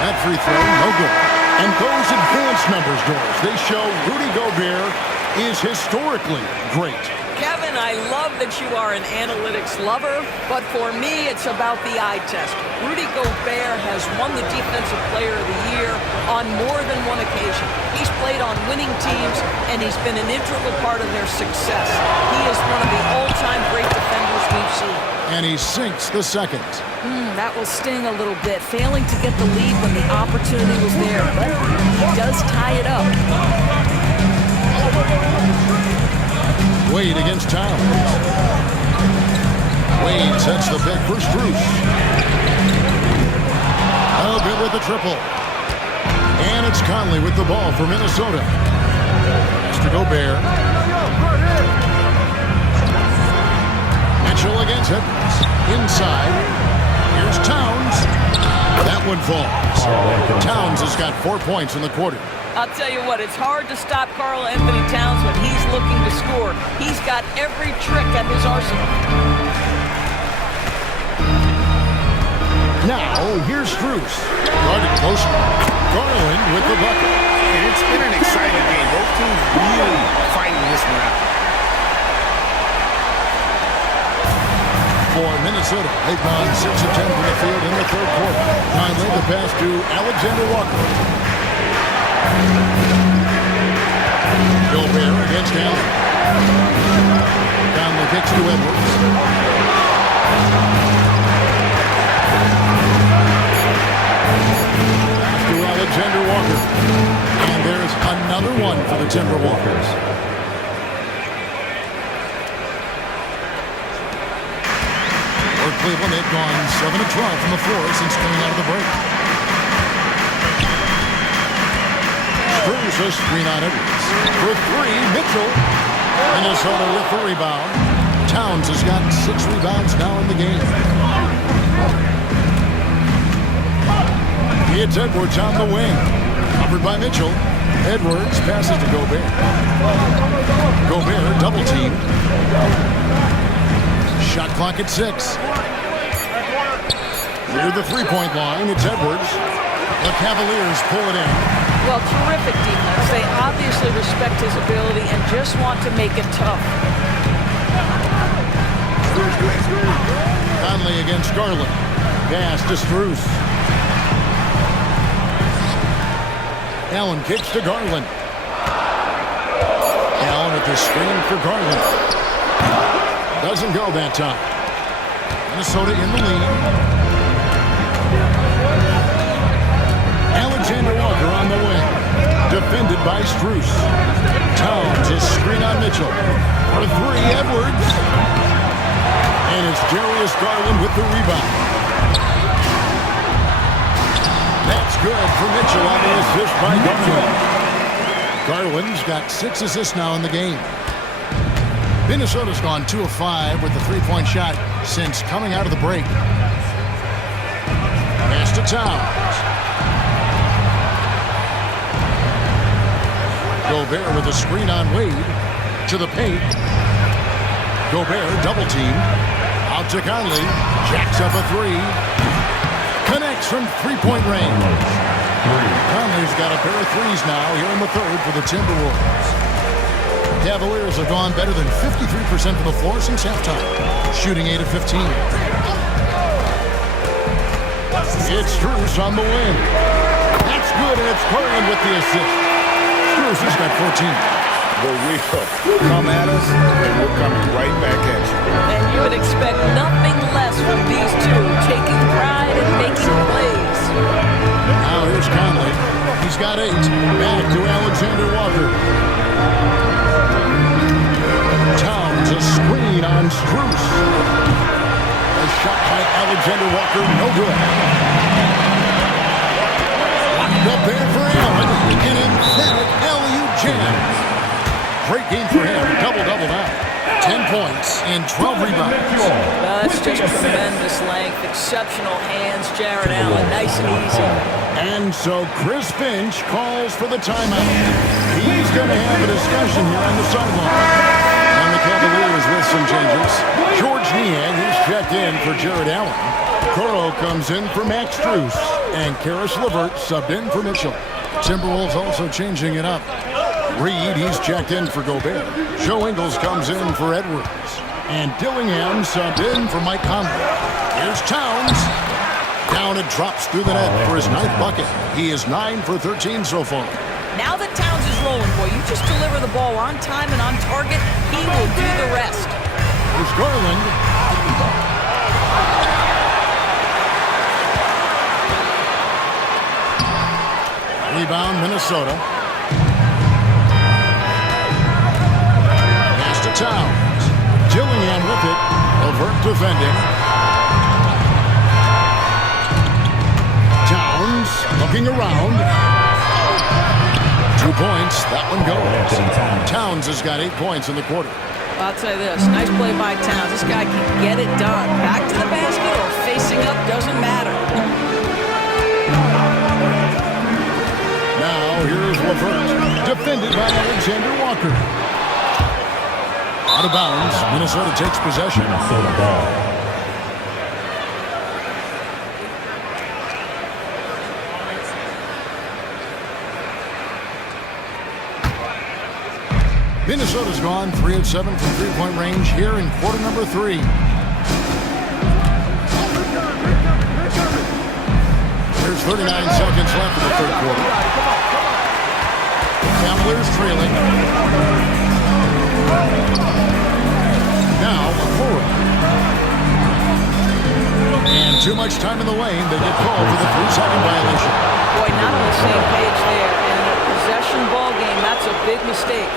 That free throw, no good. And those advanced numbers, Doris, they show Rudy Gobert is historically great. Kevin, I love that you are an analytics lover, but for me, it's about the eye test. Rudy Gobert has won the Defensive Player of the Year on more than one occasion. He's played on winning teams, and he's been an integral part of their success. He is one of the all-time great defenders we've seen. And he sinks the second. That will sting a little bit, failing to get the lead when the opportunity was there, but he does tie it up. Wade against Towns. Wade sets the pick for Strus. Oh, good with the triple. And it's Conley with the ball for Minnesota. Pass to Gobert. Mitchell against Edwards. Inside. Here's Towns. That one falls. Towns has got 4 points in the quarter. I'll tell you what, it's hard to stop Karl Anthony Towns when he's looking to score. He's got every trick at his arsenal. Now, here's Strus. Guarded close. Garland with the bucket. And it's been an exciting game. Both teams really fighting this one out. For Minnesota, they've gone 6 of 10 from the field in the third quarter. Finally, the pass to Alexander Walker. Gobert against Allen. Conley kicks to Edwards. To Alexander Walker. And there's another one for the Timberwolves. For Cleveland, they've gone 7 of 12 from the floor since coming out of the break. Strus a screen on Edwards. For three, Mitchell. Minnesota with the rebound. Towns has got 6 rebounds now in the game. It's Edwards on the wing. Covered by Mitchell. Edwards passes to Gobert. Gobert double teamed. Shot clock at 6. Near the three-point line, it's Edwards. The Cavaliers pull it in. Well, terrific defense. They obviously respect his ability and just want to make it tough. Conley against Garland. Pass to Strus. Allen kicks to Garland. Allen at the screen for Garland. Doesn't go that time. Minnesota in the lead. Alexander Walker on the wing. Defended by Strus. Towns, a screen on Mitchell. For three, Edwards. And it's Darius Garland with the rebound. That's good for Mitchell on the assist by Garland. Garland's got 6 assists now in the game. Minnesota's gone 2 of 5 with the three-point shot since coming out of the break. Pass to Towns. Gobert with a screen on Wade. To the paint. Gobert double team. Out to Conley. Jacks up a three. Connects from three-point range. Conley's got a pair of threes now here in the third for the Timberwolves. Cavaliers have gone better than 53% from the floor since halftime, shooting 8 of 15. It's Strus on the wing. That's good, and it's Garland with the assist. Strus has got 14. Well, we come at us, and we're coming right back at you. And you would expect nothing less from these two, taking pride and making plays. Now here's Conley. He's got 8. Back to Alexander Walker. Towns, a screen on Strus. A shot by Alexander Walker, no good. Locked up there for Allen. An emphatic LU jam. Great game for him. Double-double now. 10 points and 12 rebounds. That's just tremendous length. Exceptional hands, Jared Allen. Nice and easy. And so Chris Finch calls for the timeout. He's going to have a discussion here on the sideline. And the Cavaliers with some changes. George Niang is checked in for Jared Allen. Coro comes in for Max Strus. And Karis LeVert subbed in for Mitchell. Timberwolves also changing it up. Reed, he's checked in for Gobert. Joe Ingles comes in for Edwards. And Dillingham subbed in for Mike Conley. Here's Towns. Down it drops through the net for his 9th bucket. He is 9 for 13 so far. Now that Towns is rolling, boy, you just deliver the ball on time and on target, he will do the rest. Here's Garland. Rebound, Minnesota. Pass to Towns. Dillingham with it. Levert defending. Towns looking around. 2 points. That one goes. Towns has got 8 points in the quarter. I'll tell you this, nice play by Towns. This guy can get it done. Back to the basket or facing up, doesn't matter. Now here's LeVert, defended by Alexander Walker. Out of bounds, Minnesota takes possession. Minnesota ball. Minnesota's gone 3 of 7 from three-point range here in quarter number 3. There's 39 seconds left in the third quarter. Cavaliers trailing. Now, Okoro. And too much time in the lane. They get called for the 3-second violation. Boy, not on the same page there. In a possession ball game, that's a big mistake.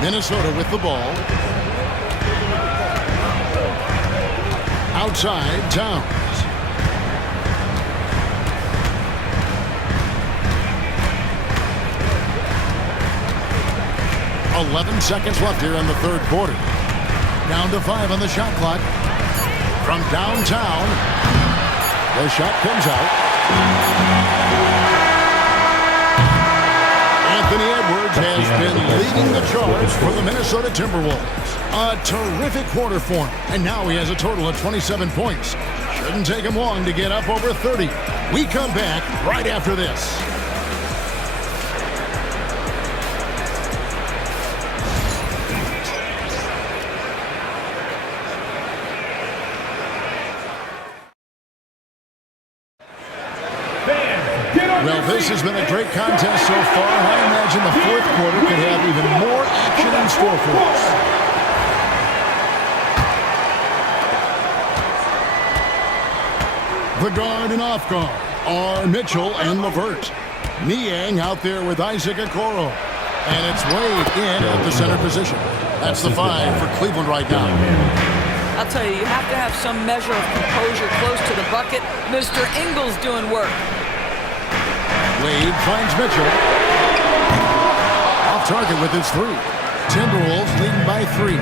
Minnesota with the ball. Outside, Towns. .11 seconds left here in the third quarter. Down to 5 on the shot clock. From downtown, the shot comes out. Anthony Edwards has been leading the charge for the Minnesota Timberwolves. A terrific quarter for him, and now he has a total of 27 points. Shouldn't take him long to get up over 30. We come back right after this. Fans, get Well, this has been a great contest so far, and I imagine the fourth quarter could have even more action in store for us. The guard and off guard are Mitchell and LeVert. Niang out there with Isaac Okoro. And it's Wade in at the center position. That's the 5 for Cleveland right now. I'll tell you, you have to have some measure of composure close to the bucket. Mr. Ingles doing work. Wade finds Mitchell. Off target with his 3. Timberwolves leading by 3.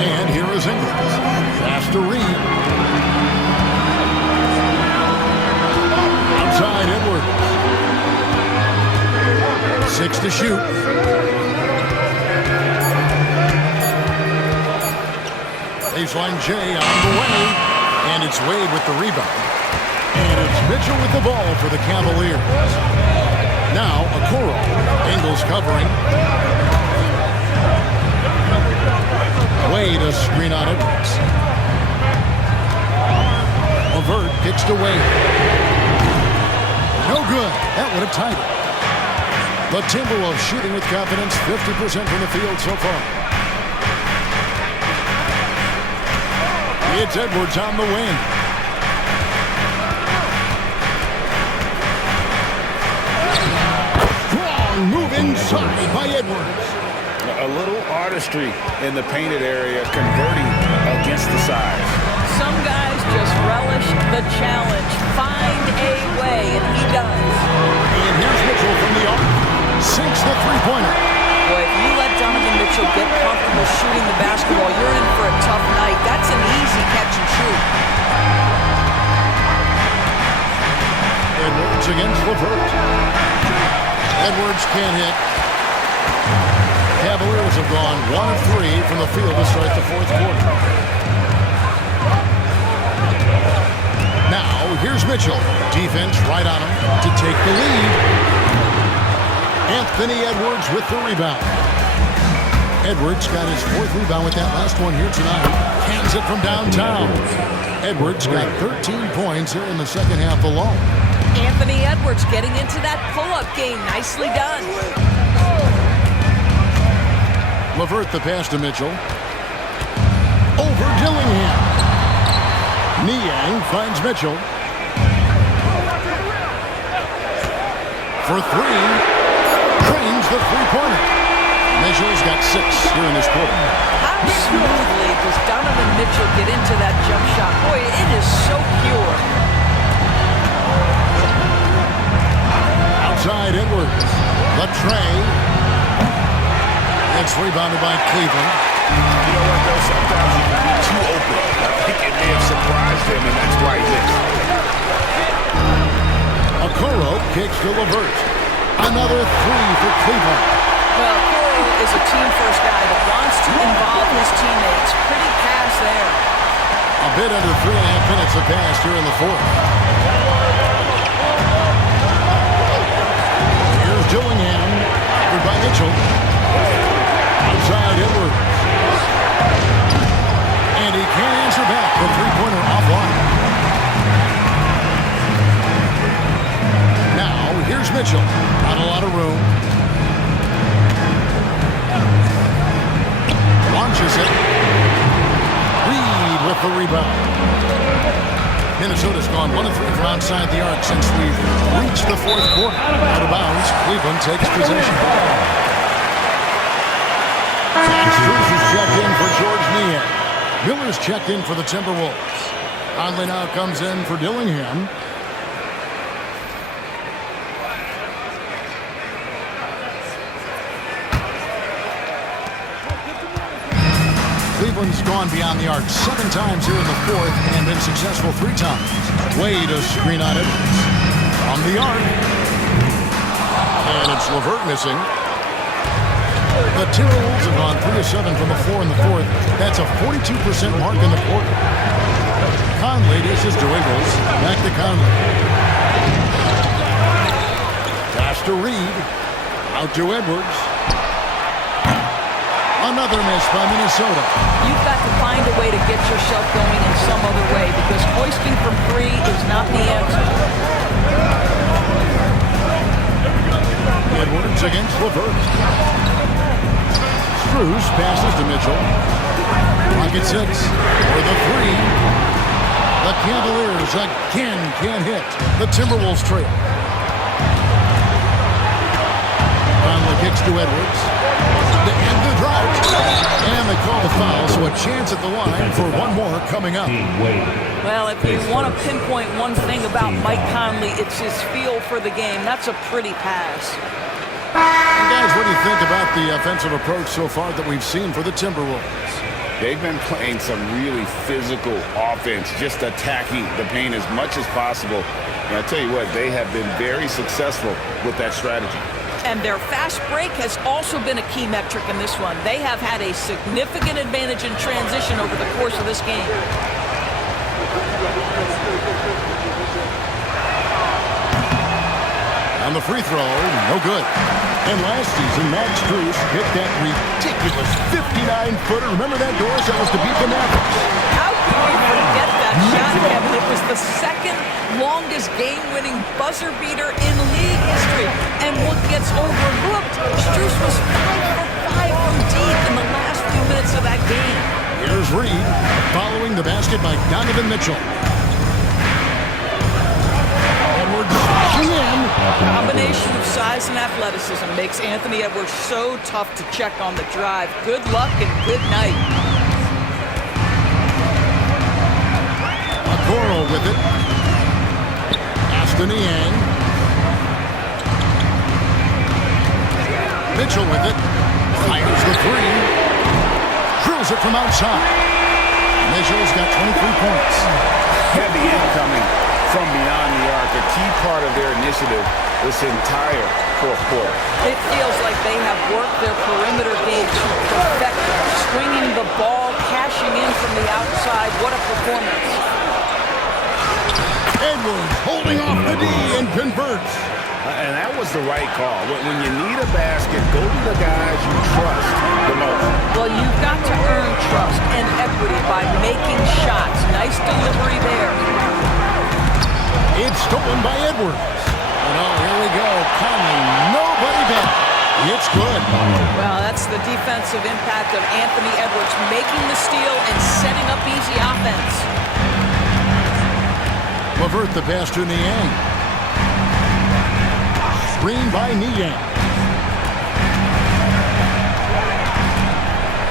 And here is Ingles. Pass to Reed. Outside Edwards. 6 to shoot. Baseline J on the way. And it's Wade with the rebound. And it's Mitchell with the ball for the Cavaliers. Now, Okoro. Ingles covering. Wade a screen on Edwards. LeVert kicks to Wade. No good. That would have tied it. The Timberwolves shooting with confidence, 50% from the field so far. It's Edwards on the wing. Strong move inside by Edwards. A little artistry in the painted area, converting against the size. Some guys just relish the challenge. Find a way, and he does. And here's Mitchell from the arc. Sinks the three-pointer. Boy, if you let Donovan Mitchell get comfortable shooting the basketball, you're in for a tough night. That's an easy catch and shoot. Edwards against LeVert. Edwards can't hit. Cavaliers have gone 1 of 3 from the field to start the fourth quarter. Now, here's Mitchell. Defense right on him to take the lead. Anthony Edwards with the rebound. Edwards got his 4th rebound with that last one here tonight. Hands it from downtown. Edwards got 13 points here in the second half alone. Anthony Edwards getting into that pull-up game. Nicely done. LeVert the pass to Mitchell. Over Dillingham. Niang finds Mitchell. For 3. Trains the three-pointer. Mitchell's got 6 here in this quarter. How smoothly does Donovan Mitchell get into that jump shot? Boy, it is so pure. Outside Edwards. The tray. It's rebounded by Cleveland. You know what, though? Sometimes you can be too open. I think it may have surprised him, and that's why he missed. Okoro kicks to LeVert. Another 3 for Cleveland. Well, Okoro is a team-first guy that wants to involve his teammates. Pretty pass there. A bit under 3.5 minutes have passed here in the fourth. Here's Dillingham, covered by Mitchell. Outside Edwards. And he can't answer back. The three-pointer offline. Now, here's Mitchell. Not a lot of room. Launches it. Reed with the rebound. Minnesota's gone 1 of 3 from outside the arc since we've reached the fourth quarter. Out of bounds, Cleveland takes possession. Cruz is checked in for George Niang. Miller's checked in for the Timberwolves. Conley now comes in for Dillingham. Cleveland's gone beyond the arc 7 times here in the fourth and been successful 3 times. Wade a screen on it. On the arc. And it's LeVert missing. The Timberwolves have gone 3 of 7 from the floor in the fourth. That's a 42% mark in the quarter. Conley dishes to Ingles. Back to Conley. Pass to Reed. Out to Edwards. Another miss by Minnesota. You've got to find a way to get yourself going in some other way because hoisting from 3 is not the answer. Edwards against LeVert. Strus passes to Mitchell. Clock at 6 for the 3. The Cavaliers again can't hit. The Timberwolves trail. Conley kicks to Edwards. To end the drought. And they call the foul, so a chance at the line for one more coming up. Well, if you want to pinpoint one thing about Mike Conley, it's his feel for the game. That's a pretty pass. And guys, what do you think about the offensive approach so far that we've seen for the Timberwolves? They've been playing some really physical offense, just attacking the paint as much as possible. And I tell you what, they have been very successful with that strategy. And their fast break has also been a key metric in this one. They have had a significant advantage in transition over the course of this game. On the free throw, no good. And last season, Max Strus hit that ridiculous 59-footer. Remember that, Doris? That was to beat the Mavericks. How can we forget that shot, Kevin? It was the second longest game-winning buzzer beater in league history. And what gets overlooked, Strus was 5 for 5 from deep in the last few minutes of that game. Here's Reed following the basket by Donovan Mitchell. Edwards in. Combination of size and athleticism makes Anthony Edwards so tough to check on the drive. Good luck and good night. Okoro with it. Aston Yang. Mitchell with it. Fires the 3. Drills it from outside. Mitchell's got 23 points. Heavy incoming from beyond the arc, a key part of their initiative this entire fourth quarter. It feels like they have worked their perimeter game to perfection. Swinging the ball, cashing in from the outside. What a performance. Edwards holding off the D and converts. And that was the right call. When you need a basket, go to the guys you trust the most. Well, you've got to earn trust and equity by making shots. Nice delivery there. It's stolen by Edwards. And oh, here we go. Conley, nobody back. It's good. Well, that's the defensive impact of Anthony Edwards making the steal and setting up easy offense. LeVert the pass to Niang. Screen by Niang.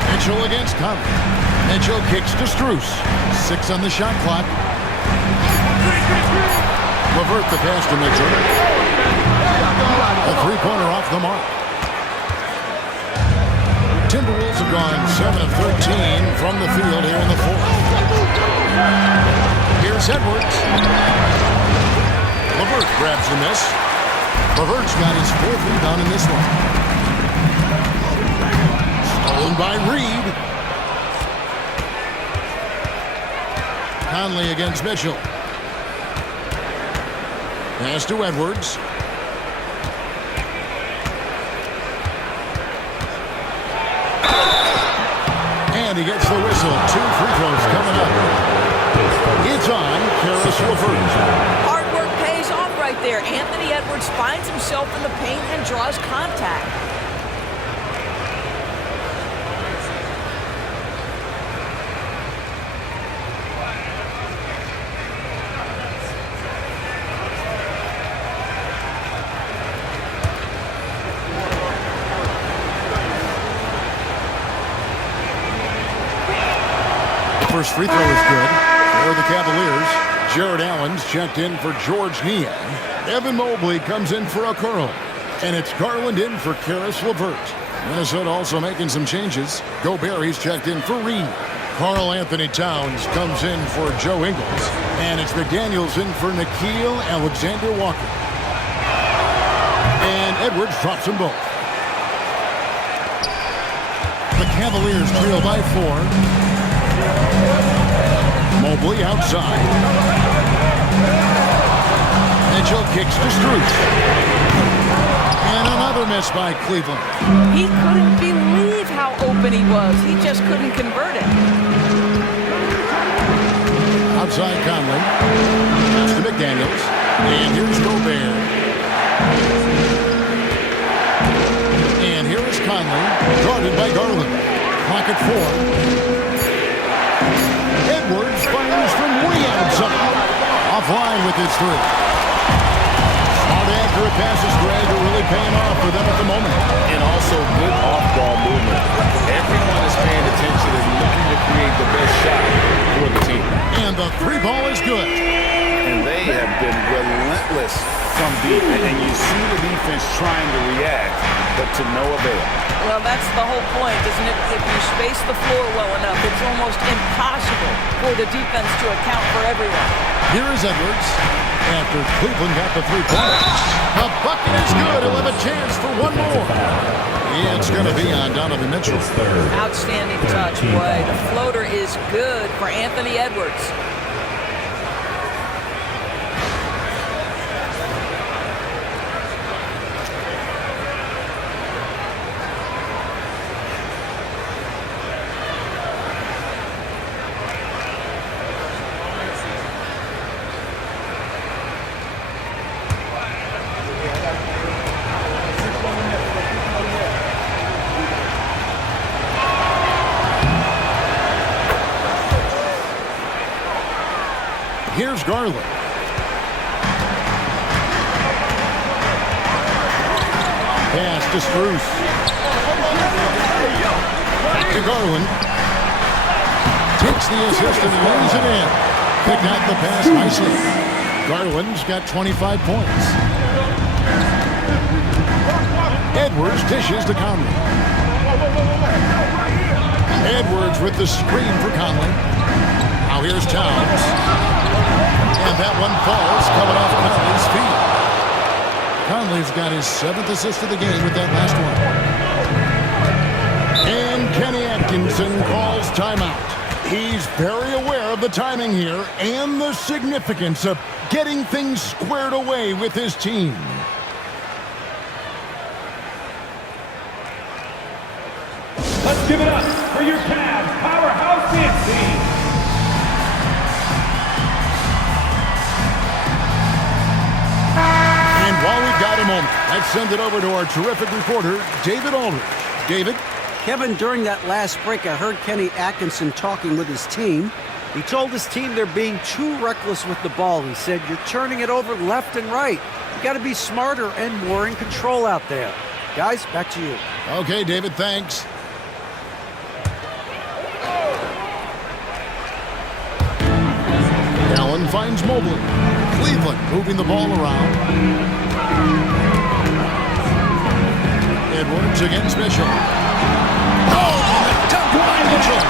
Mitchell against Conley. Mitchell kicks to Strus. 6 on the shot clock. LeVert the pass to Mitchell. A three-pointer off the mark. Timberwolves have gone 7 of 13 from the field here in the fourth. Here's Edwards. LeVert grabs the miss. LeVert's got his 4th rebound in this one. Stolen by Reed. Conley against Mitchell. Pass to Edwards. And he gets the whistle. 2 free throws coming up. It's on Caris LeVert. Hard work pays off right there. Anthony Edwards finds himself in the paint and draws contact. First free throw is good for the Cavaliers. Jared Allen's checked in for George Niang. Evan Mobley comes in for Okoro. And it's Garland in for Caris LeVert. Minnesota also making some changes. Gobert, he's checked in for Reed. Karl Anthony Towns comes in for Joe Ingles. And it's McDaniels in for Nickeil Alexander-Walker. And Edwards drops them both. The Cavaliers trail by 4. Mobley outside. Mitchell kicks to Strus. And another miss by Cleveland. He couldn't believe how open he was. He just couldn't convert it. outside Conley. Pass to McDaniels. And here's Gobert. And here is Conley, guarded by Garland. Clock at 4. Edwards fires from way outside. Offline with his 3. Smart, accurate passes, Greg, are really paying off for them at the moment. And also good off-ball movement. Everyone is paying attention and looking to create the best shot for the team. And the 3 ball is good. And they have been relentless from deep. And you see the defense trying to react, but to no avail. Well, that's the whole point, isn't it? If you space the floor well enough, it's almost impossible for the defense to account for everyone. Here is Edwards. After Cleveland got the 3-pointer. The bucket is good. He'll have a chance for one more. It's going to be on Donovan Mitchell. Outstanding touch, boy. The floater is good for Anthony Edwards. Here's Garland. Pass to Strus. To Garland. Takes the assist and lays it in. Picked out the pass nicely. Garland's got 25 points. Edwards dishes to Conley. Edwards with the screen for Conley. Now here's Towns. And that one falls, coming off Conley's feet. Conley's got his 7th assist of the game with that last one. And Kenny Atkinson calls timeout. He's very aware of the timing here and the significance of getting things squared away with his team. Let's give it up for your Cavs powerhouse dance team. While we've got a moment, let's send it over to our terrific reporter, David Aldridge. David? Kevin, during that last break, I heard Kenny Atkinson talking with his team. He told his team they're being too reckless with the ball. He said, you're turning it over left and right. You got to be smarter and more in control out there. Guys, back to you. Okay, David, thanks. Allen finds Mobley. Cleveland moving the ball around. Edwards against Mitchell. Oh, dunk by Mitchell.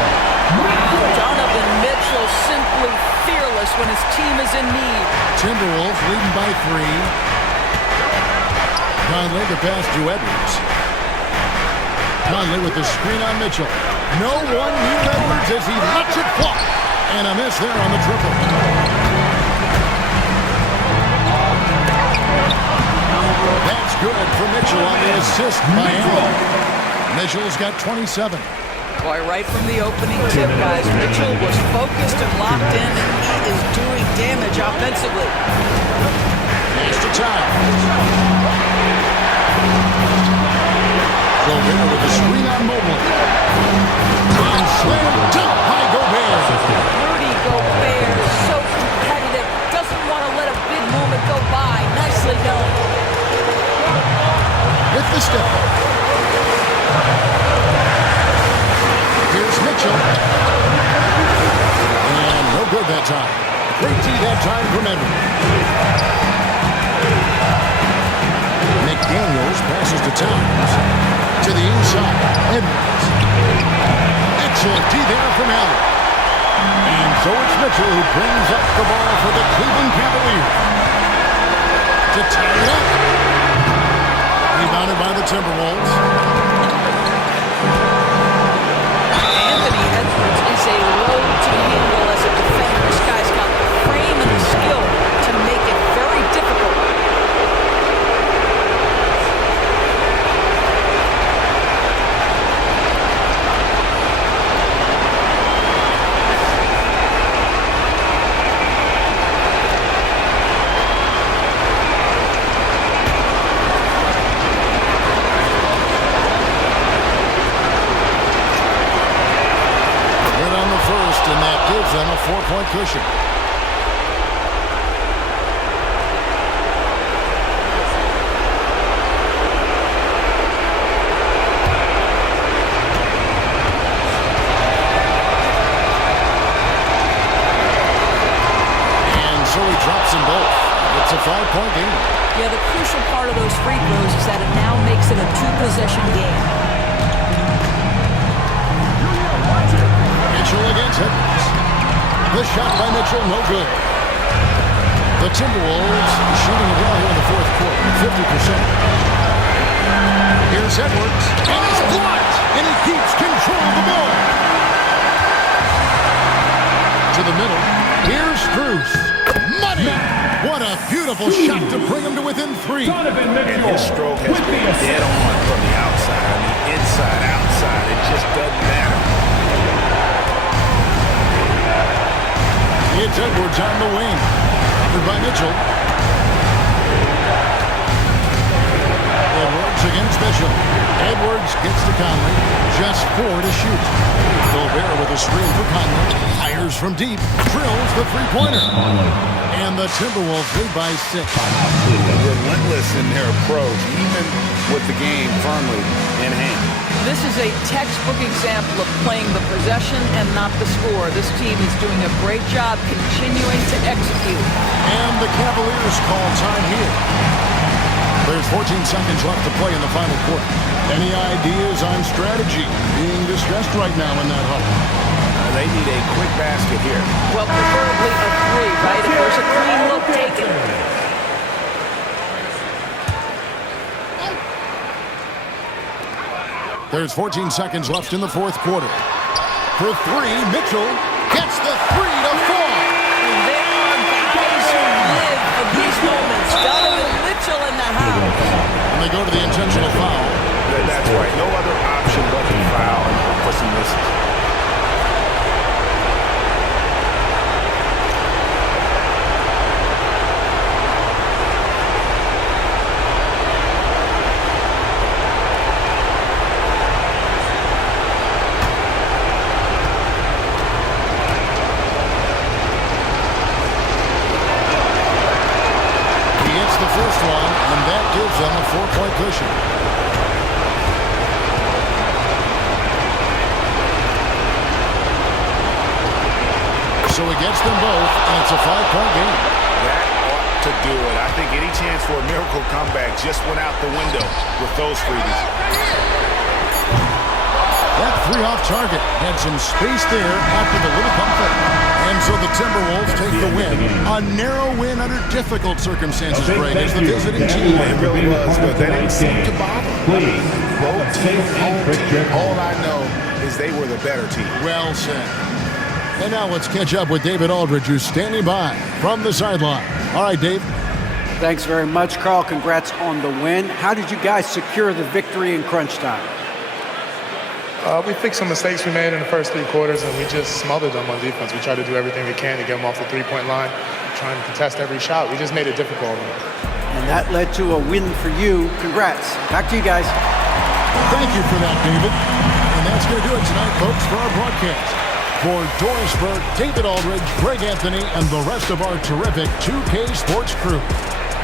Donovan Mitchell simply fearless when his team is in need. Timberwolves leading by 3. Conley the pass to Edwards. Conley with the screen on Mitchell. No one near Edwards as he lets it fly. And a miss there on the triple. That's good for Mitchell on the assist by Allen. Mitchell's got 27. Boy, right from the opening tip, guys, Mitchell was focused and locked in, and he is doing damage offensively. Pass to Towns. Gobert with the screen on Mobley. And slam dunk by Gobert. Rudy Gobert is so competitive, doesn't want to let a big moment go by. Nicely done. With the step. Here's Mitchell. And no good that time. Great D that time from Edwards. McDaniels passes to Towns. To the inside. Edwards. Excellent D there from Allen. And so it's Mitchell who brings up the ball for the Cleveland Cavaliers. To tie it up. Rebounded by the Timberwolves. Anthony Edwards is a load to handle as a defender. This guy's got the frame and the skill to make it very difficult. and that gives them a 4-point cushion. So he drops them both. It's a 5-point game. Yeah, the crucial part of those free throws is that it now makes it a 2-possession game. Mitchell against Edwards. The shot by Mitchell, no good. The Timberwolves shooting it well here in the fourth quarter, 50%. Here's Edwards, and he's blocked, and he keeps control of the ball. To the middle, here's Strus. Money! What a beautiful shot to bring him to within 3. And his stroke has been dead on from the outside. I mean, inside, outside, it just doesn't matter. It's Edwards on the wing. Covered by Mitchell. Edwards against Mitchell. Edwards gets to Conley. Just 4 to shoot. Gobert with a screen for Conley. Fires from deep. Drills the three-pointer. And the Timberwolves lead by 6. Relentless in their approach, even with the game firmly in hand. This is a textbook example of playing the possession and not the score. This team is doing a great job continuing to execute. And the Cavaliers call time here. There's 14 seconds left to play in the final quarter. Any ideas on strategy being discussed right now in that huddle? They need a quick basket here. Well, preferably a 3, right? If there's a clean look, take it. There's 14 seconds left in the fourth quarter. For 3, Mitchell gets the 3 to fall. And there are guys who live for these moments. Donovan Mitchell in the house. And they go to the intentional foul. That's right. No other option but to foul for some misses. Gives them a 4-point cushion. So he gets them both, and it's a 5-point game. That ought to do it. I think any chance for a miracle comeback just went out the window with those freebies. That 3 off target had some space there after the little comfort. And so the Timberwolves take the win. A narrow win under difficult circumstances, Greg, as the visiting team. It really was, but that didn't seem to bother. Road team, home team. All I know is they were the better team. Well said. And now let's catch up with David Aldridge, who's standing by from the sideline. All right, Dave. Thanks very much, Carl. Congrats on the win. How did you guys secure the victory in crunch time? We fixed some mistakes we made in the first 3 quarters, and we just smothered them on defense. We tried to do everything we can to get them off the 3-point line, trying to contest every shot. We just made it difficult on them. And that led to a win for you. Congrats. Back to you guys. Thank you for that, David. And that's going to do it tonight, folks, for our broadcast. For Doris Burke, David Aldridge, Greg Anthony, and the rest of our terrific 2K Sports crew,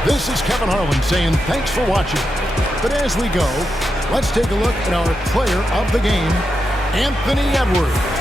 this is Kevin Harlan saying thanks for watching. But as we go, let's take a look at our player of the game, Anthony Edwards.